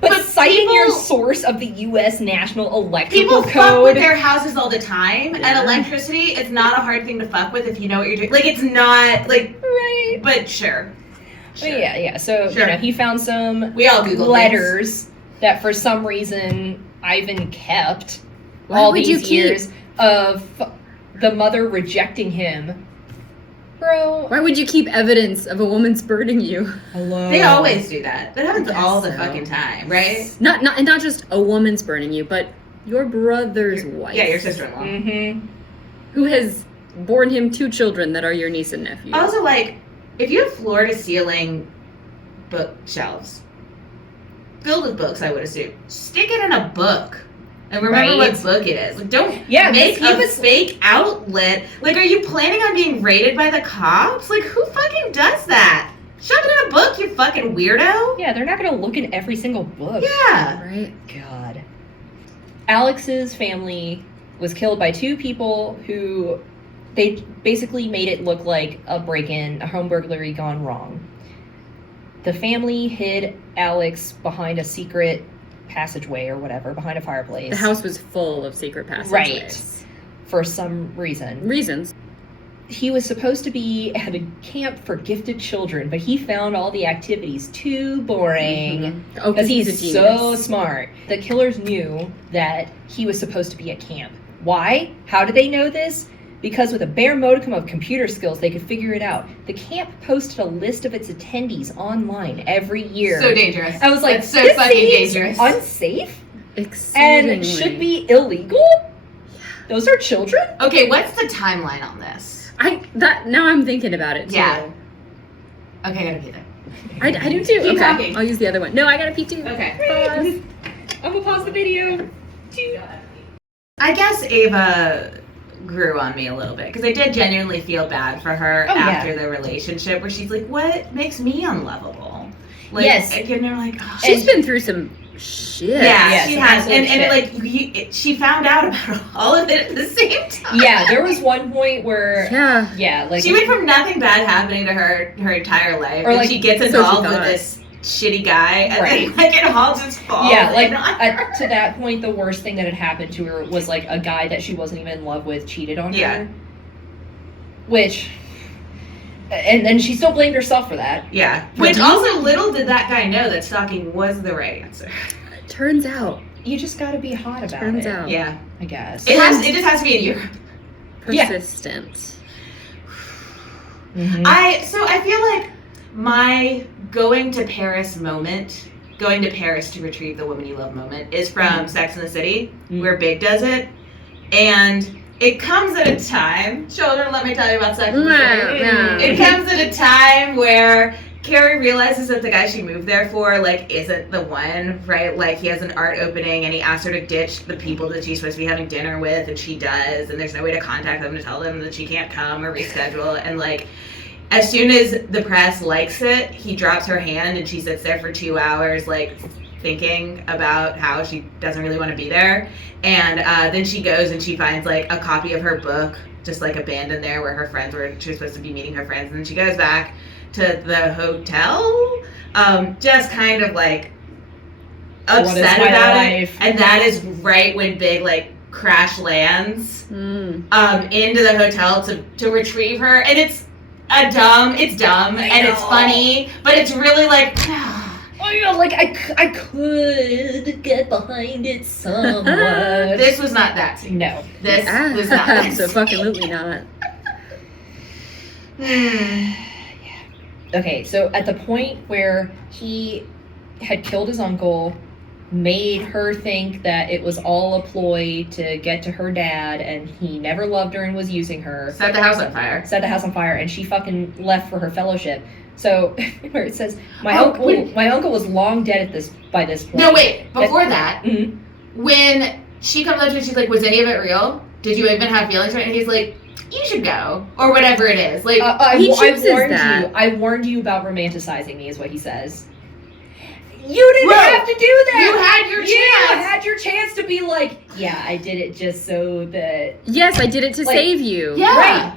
But citing your source of the U.S. National Electrical People Code. fuck with their houses all the time, Yeah. and electricity is not a hard thing to fuck with if you know what you're doing. Like, it's not, like, Right. but sure. But yeah. So, Sure. he found some We all Googled letters that for some reason Ivan kept Why all would you these keep- years of the mother rejecting him. Bro. Why would you keep evidence of a woman spurning you? Hello. They always do that. That happens I guess all the so. fucking time, right? Not just a woman spurning you, but your brother's wife. Yeah, your sister-in-law. Mm-hmm. who has borne him 2 children that are your niece and nephew. Also, like, if you have floor-to-ceiling bookshelves filled with books, I would assume, stick it in a book. And remember Right. what book it is. Like, don't Yeah, make he a was- fake outlet. Like, are you planning on being raided by the cops? Like, who fucking does that? Shove it in a book, you fucking weirdo. Yeah, they're not going to look in every single book. Yeah. Right? God. Alex's family was killed by 2 people who they basically made it look like a break-in, a home burglary gone wrong. The family hid Alex behind a secret passageway or whatever, behind a fireplace. The house was full of secret passageways. Right. For some reason. Reasons. He was supposed to be at a camp for gifted children, but he found all the activities too boring. Oh, Because he's a so genius. smart. The killers knew that he was supposed to be at camp. Why? How did they know this? Because with a bare modicum of computer skills, they could figure it out. The camp posted a list of its attendees online every year. So dangerous. I was like, That's so this fucking seems dangerous. unsafe Exceedingly. and should be illegal? Those are children? Okay, what's the timeline on this? Now I'm thinking about it too. Yeah. Okay, I gotta pee there. I do too. Keep Okay. talking. I'll use the other one. No, I gotta pee too. Okay. Pause. I'm gonna pause the video. I guess Ava grew on me a little bit because I did genuinely feel bad for her Oh, yeah. after the relationship where she's like, what makes me unlovable? Like, Yes. and you're like, oh. She's been through some shit. Yeah, she some has. absolute And like, she found out about all of it at the same time. Yeah, there was one point where, Yeah. like, She went from nothing bad happening to her entire life, Or, and like, she gets so she involved with thought. this shitty guy, and Right. then, like, it all just falls. yeah, like in on her. to that point, the worst thing that had happened to her was like a guy that she wasn't even in love with cheated on Yeah. her. Which, and then she still blamed herself for that. Yeah. Which also, little did that guy know that stalking was the right answer. Turns out. You just got to be hot about Turns it. out. Yeah. I guess. It just has to be in Europe. Yeah. Persistent. Mhm. I feel like my going to Paris to retrieve the woman you love moment is from Sex and the City, where Big does it. And it comes at a time, children, let me tell you about Sex and the City. Yeah. It comes at a time where Carrie realizes that the guy she moved there for, like, isn't the one, right? Like, he has an art opening, and he asks her to ditch the people that she's supposed to be having dinner with, and she does, and there's no way to contact them to tell them that she can't come or reschedule, and, like, as soon as the press likes it, he drops her hand, and she sits there for 2 hours, like, thinking about how she doesn't really want to be there, and then she goes and she finds, like, a copy of her book, just, like, abandoned there where her friends were, she was supposed to be meeting her friends, and then she goes back to the hotel, just kind of like, upset about it. And that is right when Big, like, crash lands into the hotel to retrieve her. And it's dumb, and it's funny, but it's really like... Oh, yeah, like, I could get behind it somewhat. This was not that scene. No. This was not that scene. Absolutely not. Yeah. Okay, so at the point where he had killed his uncle, made her think that it was all a ploy to get to her dad, and he never loved her and was using her. Set the house on fire. And she fucking left for her fellowship. So, where it says, my uncle was long dead by this point. No, wait, before that, when she comes up to him, she's like, was any of it real? Did you even have feelings for it? And he's like, you should go, or whatever it is. Like, I warned you about romanticizing me, is what he says. You didn't have to do that. You had your chance. You had your chance to be like, yeah, I did it just so that. Yes, I did it to save you. Yeah. Right.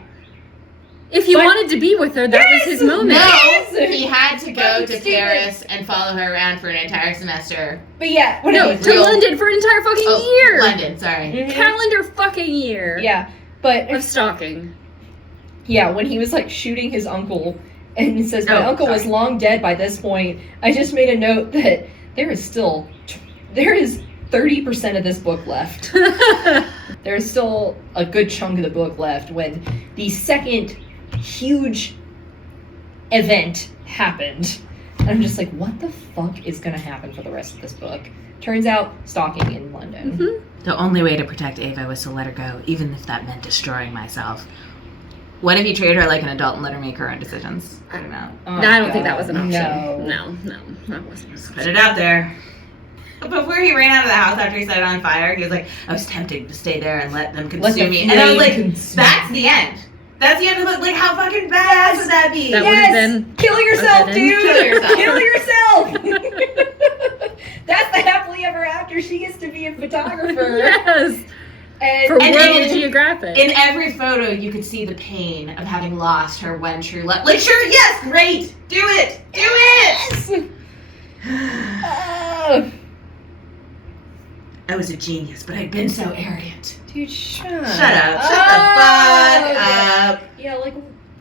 If he wanted to be with her, that was his moment. No, he had to go to Paris and follow her around for an entire semester. But yeah, to London for an entire fucking year. London, sorry. Mm-hmm. Calendar fucking year. Yeah, but of stalking. Yeah, when he was like shooting his uncle, and it says my uncle was long dead by this point. I just made a note that there is 30% of this book left. There is still a good chunk of the book left when the second huge event happened. And I'm just like, what the fuck is going to happen for the rest of this book? Turns out, stalking in London. Mm-hmm. The only way to protect Ava was to let her go, even if that meant destroying myself. What if you treated her like an adult and let her make her own decisions? I don't know. No, I don't think that was an option. No, that wasn't. Put it out there. Before he ran out of the house after he set it on fire, he was like, I was tempted to stay there and let them consume me. And I was like, that's the end. That's the end of the book. Like, how fucking badass would that be? That would have been. Kill yourself, dude! Kill yourself. Kill yourself! That's the happily ever after. She gets to be a photographer. Yes! And for World Geographic. In every photo, you could see the pain of having lost her one true love. Like, sure, yes, great! Do it! Do it! I was a genius, but I'd been so arrogant. Dude, shut up. Shut the fuck up. Yeah, like,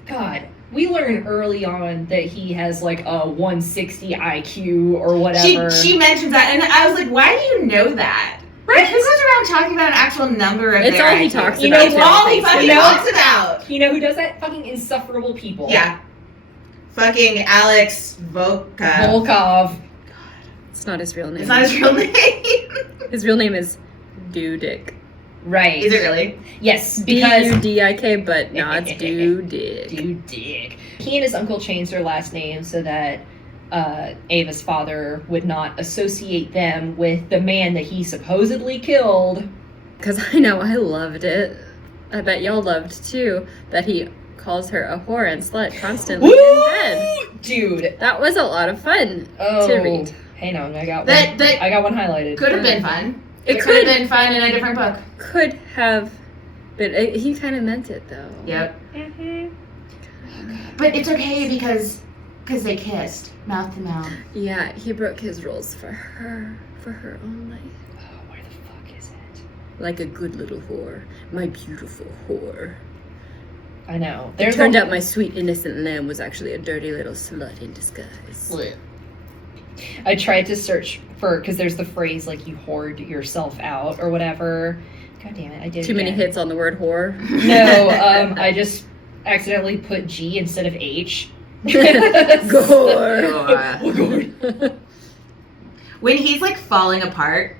God. We learned early on that he has, like, a 160 IQ or whatever. She mentions that, and I was like, why do you know that? Right? Who goes around talking about an actual number of It's their all he IQ? talks about. You know, it's all he fucking talks about. You know who does that? Fucking insufferable people. Yeah. Fucking Alex Volkov. It's not his real name. It's not his real name. His real name is Dudik. Right. Is it really? Yes, because Dudik, but no, it's Dudik. Dudik. He and his uncle changed their last names so that Ava's father would not associate them with the man that he supposedly killed. Because I know I loved it. I bet y'all loved too that he calls her a whore and slut constantly in bed. Dude, that was a lot of fun to read. Hang on, I got one. I got one highlighted. Could have been fun. It could have been fun in a different book. Could have been. He kind of meant it though. Yep. Mm-hmm. But it's okay because they kissed mouth to mouth. Yeah, he broke his rules for her only. Oh, where the fuck is it? Like a good little whore, my beautiful whore. I know. It turned out my sweet innocent lamb was actually a dirty little slut in disguise. I tried to search for, because there's the phrase like you hoard yourself out or whatever. God damn it, I did. Too many hits on the word whore. No, I just accidentally put G instead of H. Gore. When he's like falling apart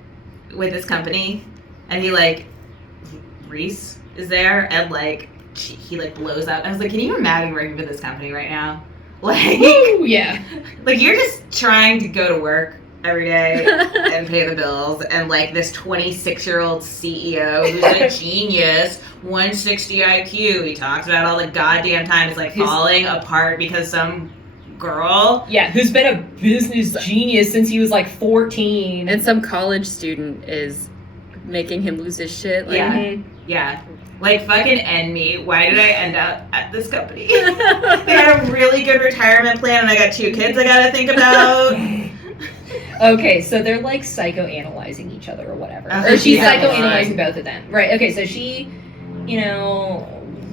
with his company, and he like Reese is there, and like he like blows up. I was like, can you imagine working for this company right now? Like, woo, yeah. Like, you're just trying to go to work every day and pay the bills, and like this 26-year-old CEO who's a genius, 160 IQ, he talks about all the goddamn time, is like falling apart because some girl, who's been a business genius since he was like 14, and some college student is making him lose his shit. Like, yeah. Like, fucking end me. Why did I end up at this company? They had a really good retirement plan, and I got 2 kids I gotta think about. Okay, so they're like psychoanalyzing each other or whatever. Oh, Or she's yeah. psychoanalyzing both of them. Right, okay, so she,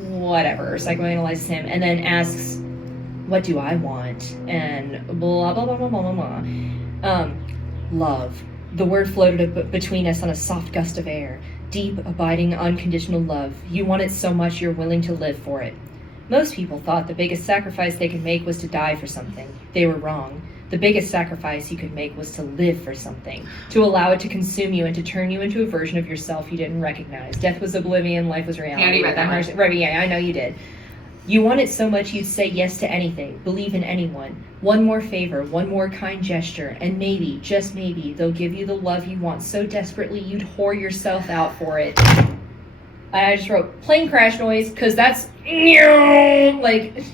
whatever, psychoanalyzes him and then asks, what do I want? And blah, blah, blah, blah, blah, blah, blah. Love. The word floated between us on a soft gust of air. Deep, abiding, unconditional love. You want it so much you're willing to live for it. Most people thought the biggest sacrifice they could make was to die for something. They were wrong. The biggest sacrifice you could make was to live for something, to allow it to consume you and to turn you into a version of yourself you didn't recognize. Death was oblivion, life was reality. Yeah, I already read that one. Right, yeah, I know you did. You want it so much you'd say yes to anything, believe in anyone. One more favor, one more kind gesture, and maybe, just maybe, they'll give you the love you want so desperately you'd whore yourself out for it. I just wrote plane crash noise, because that's like,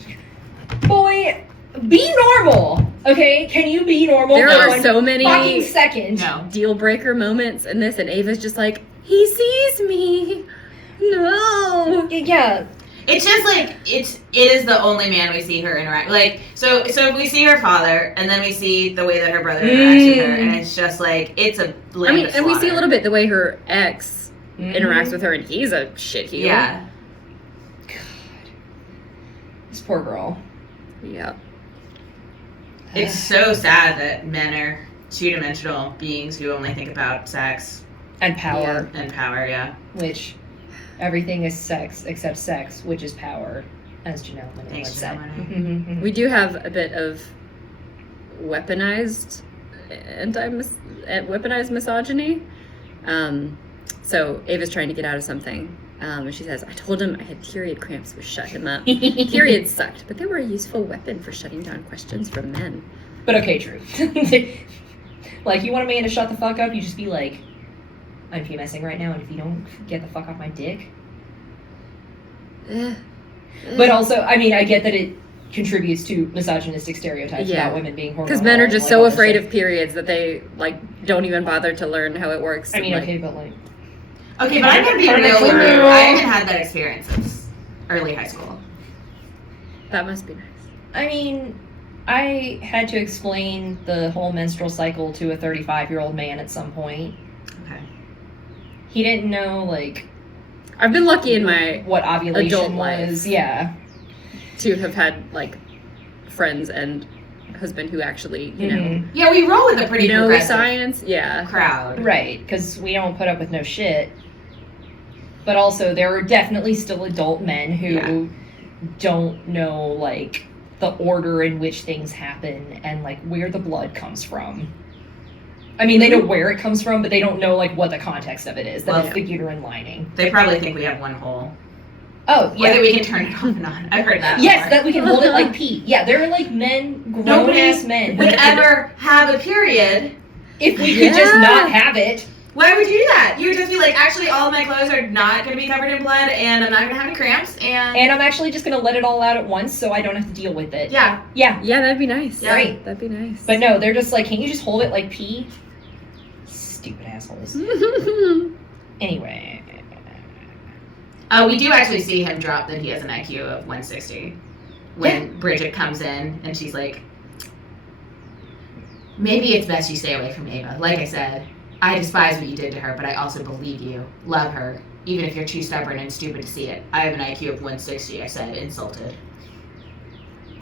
boy, be normal, okay? Can you be normal? There for are one so many fucking second. No. deal breaker moments in this, and Ava's just like, he sees me. No. Yeah. It's just like it is the only man we see her interact. Like so we see her father, and then we see the way that her brother interacts with her, and it's just like it's a. I mean, and we see a little bit the way her ex interacts with her, and he's a shitheel. Yeah. God. This poor girl. Yep. It's so sad that men are two-dimensional beings who only think about sex And power. and power. Yeah. Which everything is sex except sex, which is power, as Janelle Monáe Thanks, once said. Janelle Mhm. We do have a bit of weaponized misogyny. So Ava's trying to get out of something. And she says, I told him I had period cramps, which shut him up. Periods sucked, but they were a useful weapon for shutting down questions from men. But okay, true. Like, you want a man to shut the fuck up, you just be like, I'm PMSing right now, and if you don't get the fuck off my dick. But also, I mean, I get that it contributes to misogynistic stereotypes about women being hormonal. Because men are just and, so all this afraid shit. of periods that they, don't even bother to learn how it works. I mean, and, okay, but like... Okay, but I'm gonna be real with you. I haven't had that experience since early high school. That must be nice. I mean, I had to explain the whole menstrual cycle to a 35-year-old man at some point. Okay. He didn't know, like... I've been lucky in my what ovulation adult was. life. Yeah. To have had, friends and husband who actually, know, Yeah, we roll with a pretty know progressive science. Yeah. crowd. Right, because we don't put up with no shit. But also, there are definitely still adult men who don't know, the order in which things happen and, where the blood comes from. I mean, they know where it comes from, but they don't know, what the context of it is. That's the uterine lining. They probably think we have one hole. Oh, Or yeah. that we can turn it off and on. I've heard that Yes, before. that we can hold it like pee. Yeah, there are, men, grown-ass men. would ever have a period. If we could just not have it. Why would you do that? You would just be like, actually, all of my clothes are not going to be covered in blood, and I'm not going to have any cramps, And I'm actually just going to let it all out at once so I don't have to deal with it. Yeah. Yeah. Yeah, that'd be nice. Yeah. Right. That'd be nice. But no, they're just can you just hold it like pee? Stupid assholes. Anyway. We do actually see him drop that he has an IQ of 160 when Bridget comes in, and she's like, maybe it's best you stay away from Ava. Like I said, I despise what you did to her, but I also believe you, love her, even if you're too stubborn and stupid to see it. I have an IQ of 160, I said, insulted.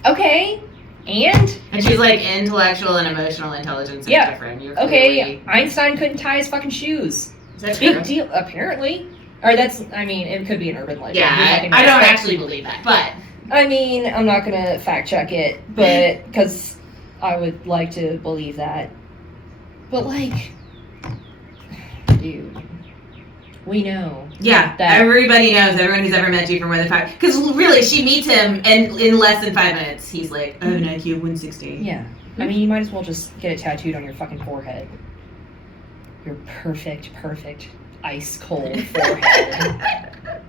Okay. And she's like, intellectual and emotional intelligence are different. You're okay, clearly... Einstein couldn't tie his fucking shoes. Is that Big true? deal, apparently. Or it could be an urban legend. Yeah, I don't actually believe that, but... I mean, I'm not gonna fact check it, but, because I would like to believe that. But, dude, we know. Yeah, that everybody knows, everyone who's ever met you for more than 5... Because really, she meets him, and in less than 5 minutes, he's like, I have an IQ of 160. Yeah. I mean, you might as well just get it tattooed on your fucking forehead. Your perfect, ice cold forehead.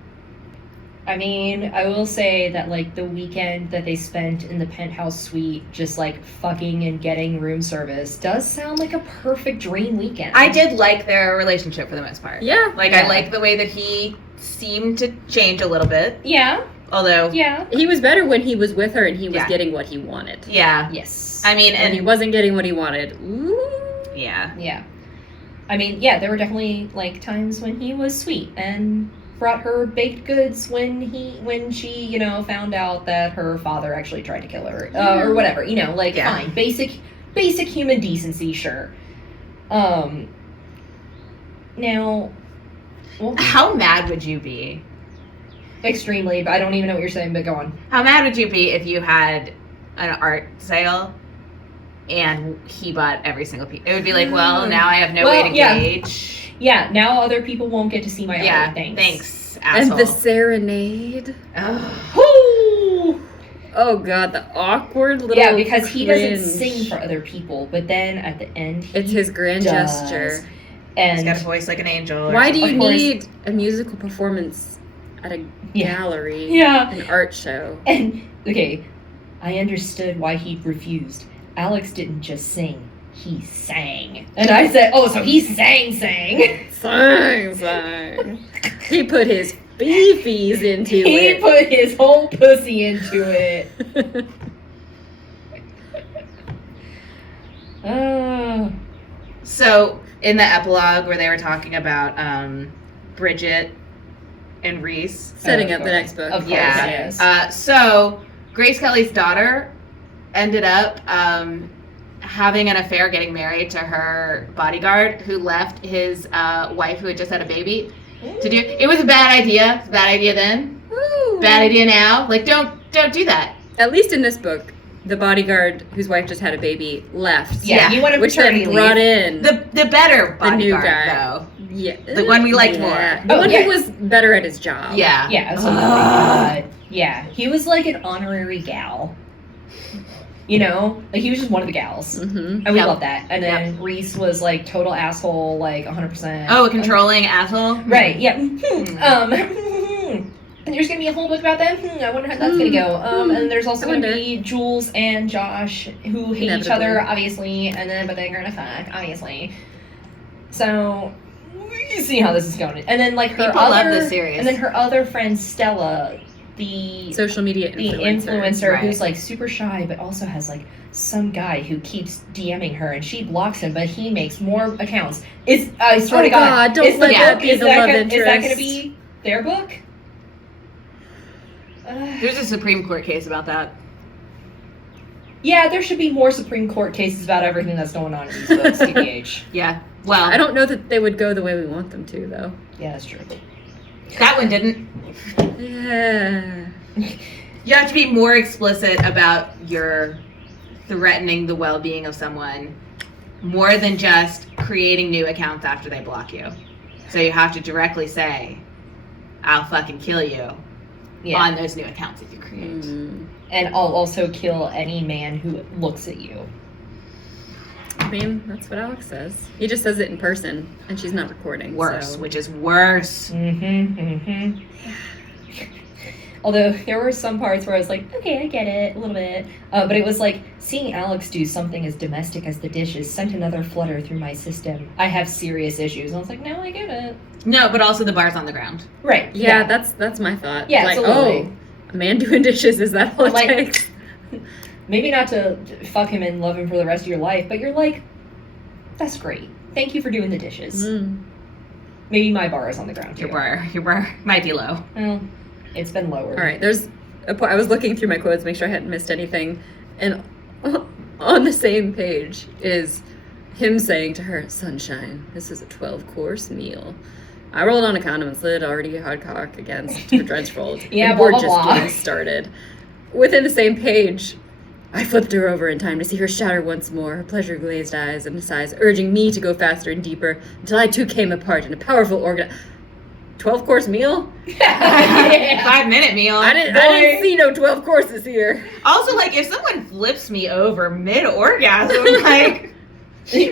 I mean, I will say that, the weekend that they spent in the penthouse suite just, fucking and getting room service does sound like a perfect dream weekend. I did like their relationship for the most part. Yeah. I like the way that he seemed to change a little bit. Yeah. Although... Yeah. He was better when he was with her and he was Yeah. getting what he wanted. Yeah. Yes. I mean, And he wasn't getting what he wanted. Ooh. Yeah. Yeah. I mean, yeah, there were definitely, like, times when he was sweet and brought her baked goods when she, you know, found out that her father actually tried to kill her, or whatever, you know, like, fine. Basic human decency, sure. Now, well, How mad would you be? extremely, but I don't even know what you're saying, but go on. How mad would you be if you had an art sale and he bought every single piece? It would be like, well, now I have no way to gauge. Yeah, now other people won't get to see my art. Thanks, asshole. And the serenade. Oh. Oh god, the awkward little Yeah, because he doesn't cringe. sing for other people, but then at the end, It's his grand does. gesture. And He's got a voice like an angel. Why do you Of course. need a musical performance at a gallery? Yeah. An art show. And okay, I understood why he refused. Alex didn't just sing; he sang. And I said, "Oh, so he sang." Sang. He put his beefies into He it. put his whole pussy into it. So, in the epilogue where they were talking about Bridget and Reese. Setting Of up the course. next book. Of course, Yeah. yes. So, Grace Kelly's daughter ended up having an affair, getting married to her bodyguard who left his wife who had just had a baby to do. It was a bad idea. It's a bad idea then. Ooh. Bad idea now. Like, don't do that. At least in this book, the bodyguard whose wife just had a baby left. Yeah, he went on Which then paternity brought leave. in The better the new bodyguard, guy. though. Yeah. The one we liked more. The Oh, one yeah. who was better at his job. Yeah. Yeah, absolutely. Yeah, he was like an honorary gal. You know, like he was just one of the gals, Mm-hmm. and we Yep. love that. And then Reese was like total asshole, like 100%. Oh, a controlling asshole? Right? Yeah. And there's gonna be a whole book about them. I wonder how that's gonna go. And there's also I gonna wonder. be Jules and Josh who hate each Inevitably. other, obviously, and then but they're gonna fuck, obviously. So you see how this is going. And then like her People other, love this series. and then her other friend Stella, the Social media influencer. Right. who's like super shy but also has like some guy who keeps DMing her and she blocks him, but he makes more accounts. I swear to God, don't is let the that book- be is the that love gonna- interest. Is that going to be their book? There's a Supreme Court case about that. Yeah, there should be more Supreme Court cases about everything that's going on in these books, TBH. Yeah. Well, I don't know that they would go the way we want them to, though. Yeah, that's true. that one didn't. Yeah. You have to be more explicit about your threatening the well-being of someone more than just creating new accounts after they block you. So you have to directly say, I'll fucking kill you on those new accounts that you create. Mm. And I'll also kill any man who looks at you. I mean, that's what Alex says. He just says it in person, and she's not recording. Worse, so. which is worse. Although there were some parts where I was like, okay, I get it a little bit. But it was like seeing Alex do something as domestic as the dishes sent another flutter through my system. I have serious issues. And I was like, no, I get it. No, but also the bar's on the ground. Right. Yeah, that's my thought. Yeah, like, absolutely. oh, a man doing dishes, is that all it Like- takes? Maybe not to fuck him and love him for the rest of your life, but you're like, that's great. Thank you for doing the dishes. Mm. Maybe my bar is on the ground too. Your bar might be low. Well, it's been lowered. All right, there's a point. I was looking through my quotes, make sure I hadn't missed anything, and on the same page is him saying to her, "Sunshine, this is a 12-course meal." I rolled on a condom and slid already hard cock against her dredge fold. Yeah, and blah, we're blah, just blah. getting started. Within the same page, I flipped her over in time to see her shatter once more, her pleasure-glazed eyes and sighs urging me to go faster and deeper until I too came apart in a powerful organ. 12-course meal? Yeah. 5-minute meal. I didn't see no 12 courses here. Also, like, if someone flips me over mid-orgasm, like...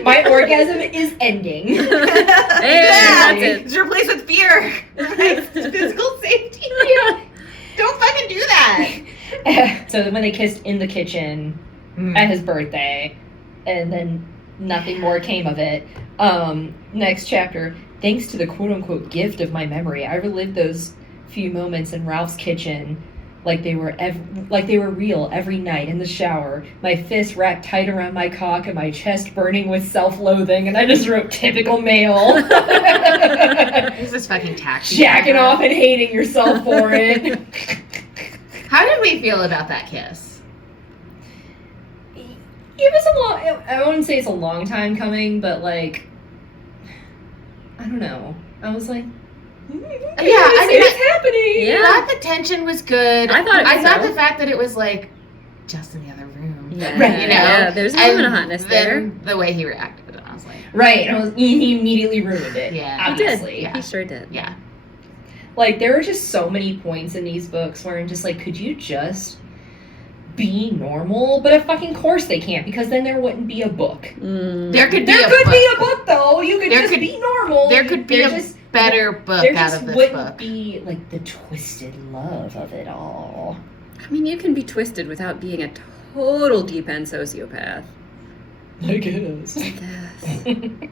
My orgasm is ending. And yeah, that's it. it's replaced with fear. Right? Physical safety. Don't fucking do that. So when they kissed in the kitchen at his birthday, and then nothing more came of it. Next chapter. Thanks to the quote-unquote gift of my memory, I relived those few moments in Ralph's kitchen like they were real every night in the shower. My fists wrapped tight around my cock and my chest burning with self-loathing. And I just wrote typical male. This is fucking taxi. Jacking off and hating yourself for it. How did we feel about that kiss? It was a long. I wouldn't say it's a long time coming, but like, I don't know. I was like, yeah, I mean, it's happening. Yeah. I thought the tension was good. I thought the fact that it was like just in the other room. Yeah, Right, you know, yeah, there's a little bit of hotness there. Then the way he reacted, and I was like, Right, and he immediately ruined it. Yeah. He did. Obviously. Yeah. He sure did. yeah. Like, there were just so many points in these books where I'm just like, could you just be normal? But of fucking course they can't, because then there wouldn't be a book. Mm. There could There could be a book, though. You could There just could- be normal. There could be There a just- better book there out just of this wouldn't book. be, like, the twisted love of it all. I mean, you can be twisted without being a total deep end sociopath. I guess. I guess.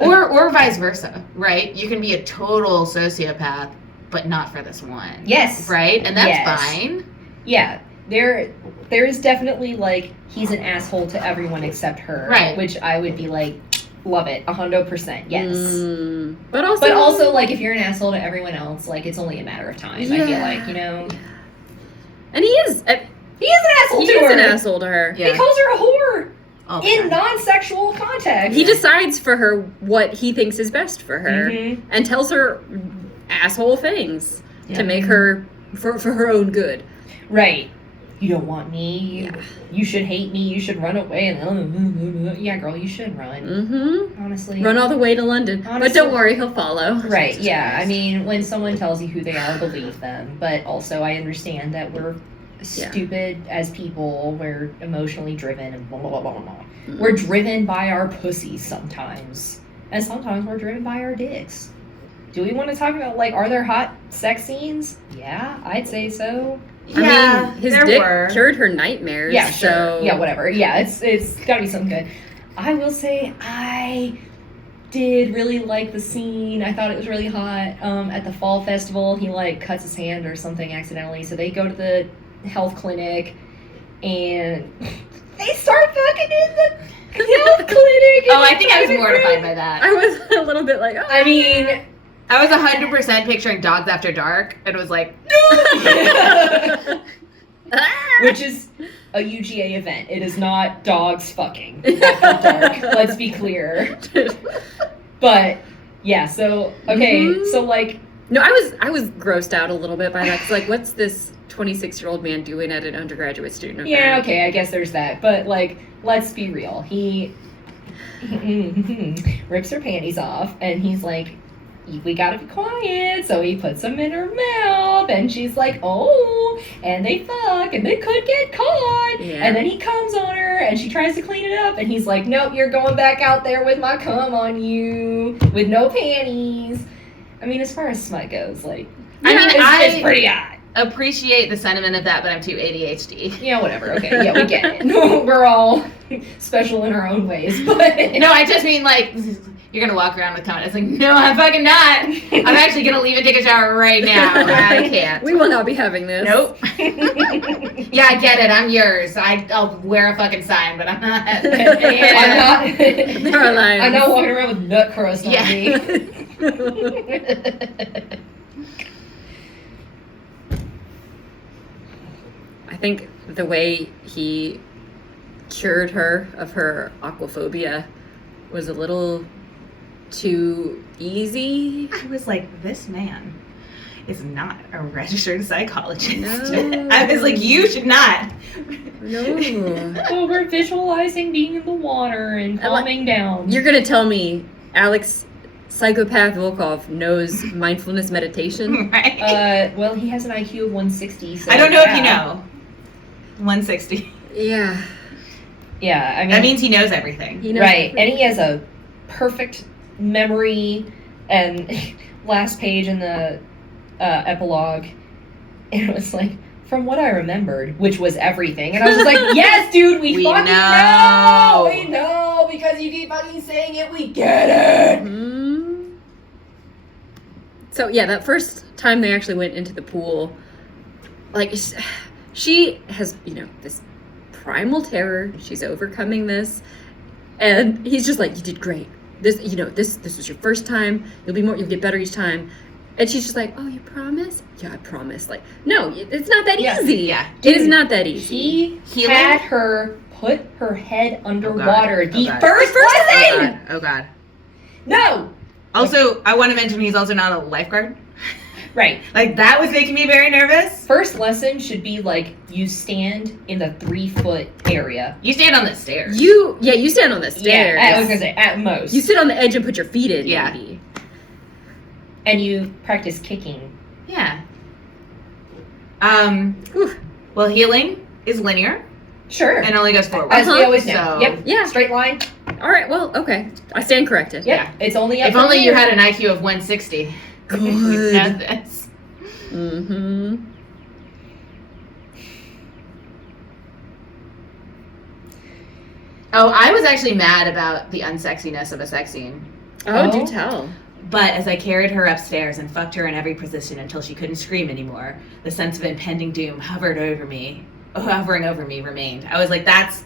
Or vice versa, right? You can be a total sociopath, but not for this one. Yes. Right? And that's Yes. fine. Yeah, there is definitely, like, he's an asshole to everyone except her. Right. Which I would be like, love it, 100%, yes. Mm. But also, But also, like, if you're an asshole to everyone else, like, it's only a matter of time, I feel Yeah. like, you know? and he is an He is an asshole to her. her. Yeah. He calls her a whore Oh, in non-sexual context. He decides for her what he thinks is best for her, Mhm. and tells her asshole things Yeah. to make her for her own good. Right. You don't want me. Yeah. You should hate me. You should run away. And yeah, girl, you should run. Mm-hmm. Honestly. Run all the way to London, but Honestly- don't worry, he'll follow. Right, yeah. I mean, when someone tells you who they are, believe them. But also, I understand that we're stupid as people. We're emotionally driven and blah, blah, blah, blah, blah. Mhm. We're driven by our pussies sometimes. And sometimes we're driven by our dicks. Do we want to talk about, like, are there hot sex scenes? Yeah, I'd say so. I mean, his there dick were. cured her nightmares. Yeah, sure. So Yeah, whatever. Yeah, it's gotta be something good. I will say I did really like the scene. I thought it was really hot. At the fall festival, he like cuts his hand or something accidentally, so they go to the health clinic and they start fucking in the health clinic. Oh, I think I was mortified by that. I was a little bit like, oh. I mean, I was 100% picturing Dogs After Dark, and was like, which is a UGA event. It is not dogs fucking after dark. Let's be clear. But yeah, so okay, Mhm. so like No, I was grossed out a little bit by that. 'Cause, like, what's this 26-year-old man doing at an undergraduate student event? yeah, okay, I guess there's that. But like, let's be real. He rips her panties off, and he's like, we gotta be quiet. So he puts them in her mouth, and she's like, oh, and they fuck, and they could get caught. Yeah. And then he comes on her, and she tries to clean it up, and he's like, nope, you're going back out there with my cum on you, with no panties. I mean, as far as smut goes, like, I mean, it's pretty hot. appreciate the sentiment of that, but I'm too ADHD. Yeah, whatever. Okay, yeah, we get it. We're all special in our own ways, but No, I just mean, like, you're gonna walk around with cum. It's like, no, I'm fucking not. I'm actually gonna leave and take a shower right now. I can't. We will not be having this. Nope. Yeah, I get it. I'm yours. I'll wear a fucking sign, but I'm not. I'm not. There are lines. I'm not walking around with nut crust on Yeah. me. I think the way he cured her of her aquaphobia was a little too easy. I was like, this man is not a registered psychologist. No. I was like, you should not. No. Well, we're visualizing being in the water and calming down. You're going to tell me Alex Psychopath Volkov knows mindfulness meditation? Right? Well, he has an IQ of 160. So I don't know if you yeah. know. 160. Yeah. Yeah, I mean, That means he knows everything. He knows right, everything. and he has a perfect memory. And last page in the epilogue, it was like, from what I remembered, which was everything. And I was just like, yes, dude, we fucking know. We know, because you keep fucking saying it, we get it. Mhm. So, yeah, that first time they actually went into the pool, like, she has, this primal terror. She's overcoming this. And he's just like, you did great. This was your first time. You'll get better each time. And she's just like, oh, you promise? Yeah, I promise. Like, no, it's not that easy. Yeah. It is not that easy. He had her put her head underwater. The first lesson! Oh, God. No! Also, I want to mention he's also not a lifeguard. Right. Like, that was making me very nervous. First lesson should be like, you stand in the 3-foot area. You stand on the stairs. You stand on the stairs. Yeah, I was going to say, at most. You sit on the edge and put your feet in, Yeah. maybe. And you practice kicking. Yeah. Whew. Well, healing is linear Sure. and only goes forward. As we always know. So- Yep. Yeah. Straight line. All right, well, okay. I stand corrected. Yep. It's only up If from only you here. had an IQ of 160. Good. We'd know this. Mm-hmm. Oh, I was actually mad about the unsexiness of a sex scene. Oh, do Oh. tell. But as I carried her upstairs and fucked her in every position until she couldn't scream anymore, the sense of impending doom hovering over me remained. I was like, that's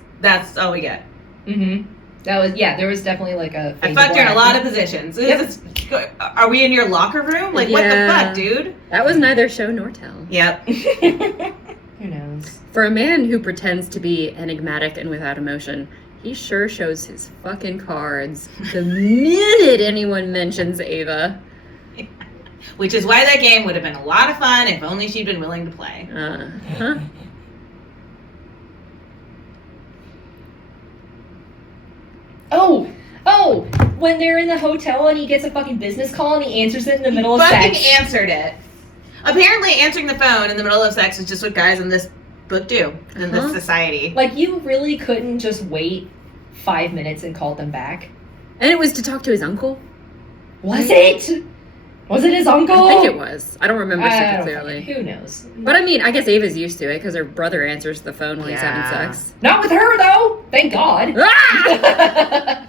all we get. Mm-hmm. That was, there was definitely like a... I fucked her in a lot of positions. Yep. Are we in your locker room? Like, what the Yeah. fuck, dude? That was neither show nor tell. Yep. Who knows? For a man who pretends to be enigmatic and without emotion, he sure shows his fucking cards the minute anyone mentions Ava. Which is why that game would have been a lot of fun if only she'd been willing to play. Uh-huh. Oh, when they're in the hotel and he gets a fucking business call and he answers it in the middle of Fucking sex. answered it. Apparently, answering the phone in the middle of sex is just what guys in this book do in this society. Like, you really couldn't just wait 5 minutes and call them back? And it was to talk to his uncle? Was it? Was it his uncle? I think it was. I don't remember I super don't clearly. fucking- Who knows? But I mean, I guess Ava's used to it because her brother answers the phone while he's Yeah. having sex. Not with her, though! Thank God. Ah!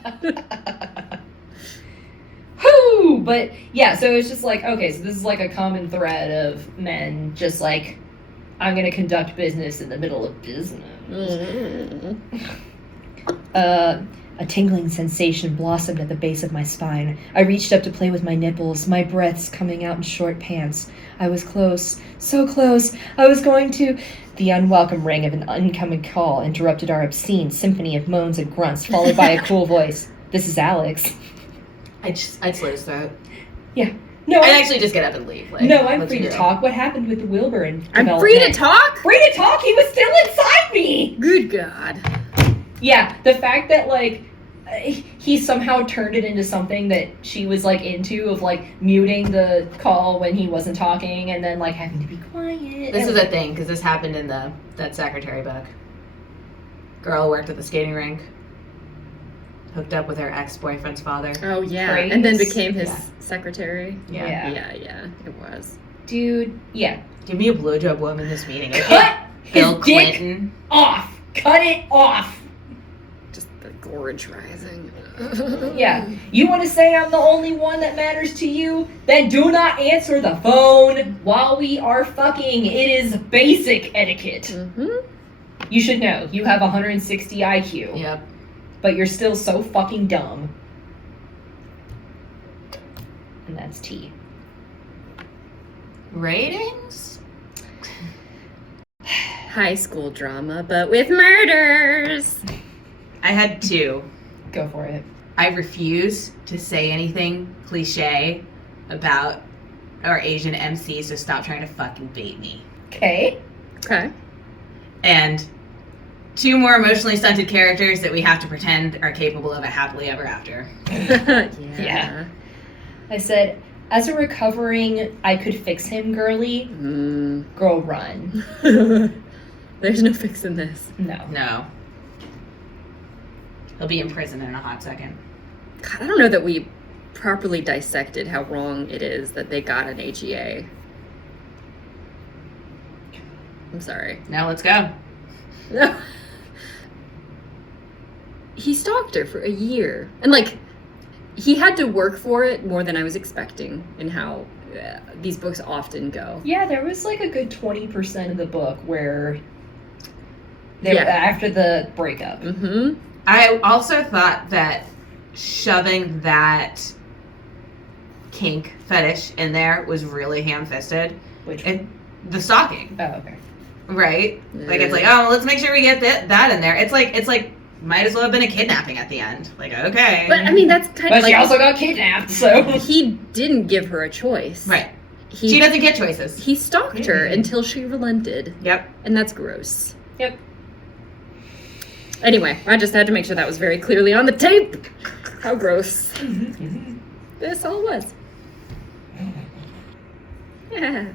Whew! But, yeah, so it's just like, okay, so this is like a common thread of men just like, I'm gonna conduct business in the middle of business. Mm. A tingling sensation blossomed at the base of my spine. I reached up to play with my nipples, my breaths coming out in short pants. I was close, so close. I was going to... The unwelcome ring of an incoming call interrupted our obscene symphony of moans and grunts, followed by a cool voice. This is Alex. I'd slit his throat. No, I'd actually just get up and leave. Like, I'm what's free your to deal? talk. What happened with the Wilbur and I'm free to talk? Free to talk? He was still inside me! Good God. Yeah, the fact that, like, he somehow turned it into something that she was, like, into, of, like, muting the call when he wasn't talking and then, like, having to be quiet. This is a thing, because this happened in that secretary book. Girl worked at the skating rink. Hooked up with her ex-boyfriend's father. Oh, yeah. Praise. And then became his Yeah. secretary. Yeah. Yeah, it was. Dude, yeah. Give me a blowjob woman in this meeting. Okay? Cut Bill his dick Clinton. off! Cut it off! Just the gorge rising. Yeah. You want to say I'm the only one that matters to you? Then do not answer the phone while we are fucking. It is basic etiquette. Mm-hmm. You should know. You have 160 IQ. Yep. But you're still so fucking dumb. And that's T. Ratings? High school drama, but with murders. I had 2. Go for it. I refuse to say anything cliche about our Asian MCs, so stop trying to fucking bait me. Okay. Okay. And 2 more emotionally stunted characters that we have to pretend are capable of a happily ever after. Yeah. I said, as a recovering I could fix him girly, girl run. There's no fixing this. No. No. He'll be in prison in a hot second. God, I don't know that we properly dissected how wrong it is that they got an HEA. I'm sorry. Now let's go. He stalked her for a year. And, like, he had to work for it more than I was expecting in how these books often go. Yeah, there was like a good 20% of the book where they Yeah. after the breakup. Mm-hmm. I also thought that shoving that kink fetish in there was really ham-fisted. Which The stalking, oh, okay. right? Like, it's like, oh, let's make sure we get that in there. It's like might as well have been a kidnapping at the end. Like, okay. But I mean, that's kind But of she like also got kidnapped, so he didn't give her a choice. Right. He She doesn't get choices. he stalked her until she relented, Yep. and that's gross. Yep. Anyway, I just had to make sure that was very clearly on the tape. How gross. This all was. Yeah.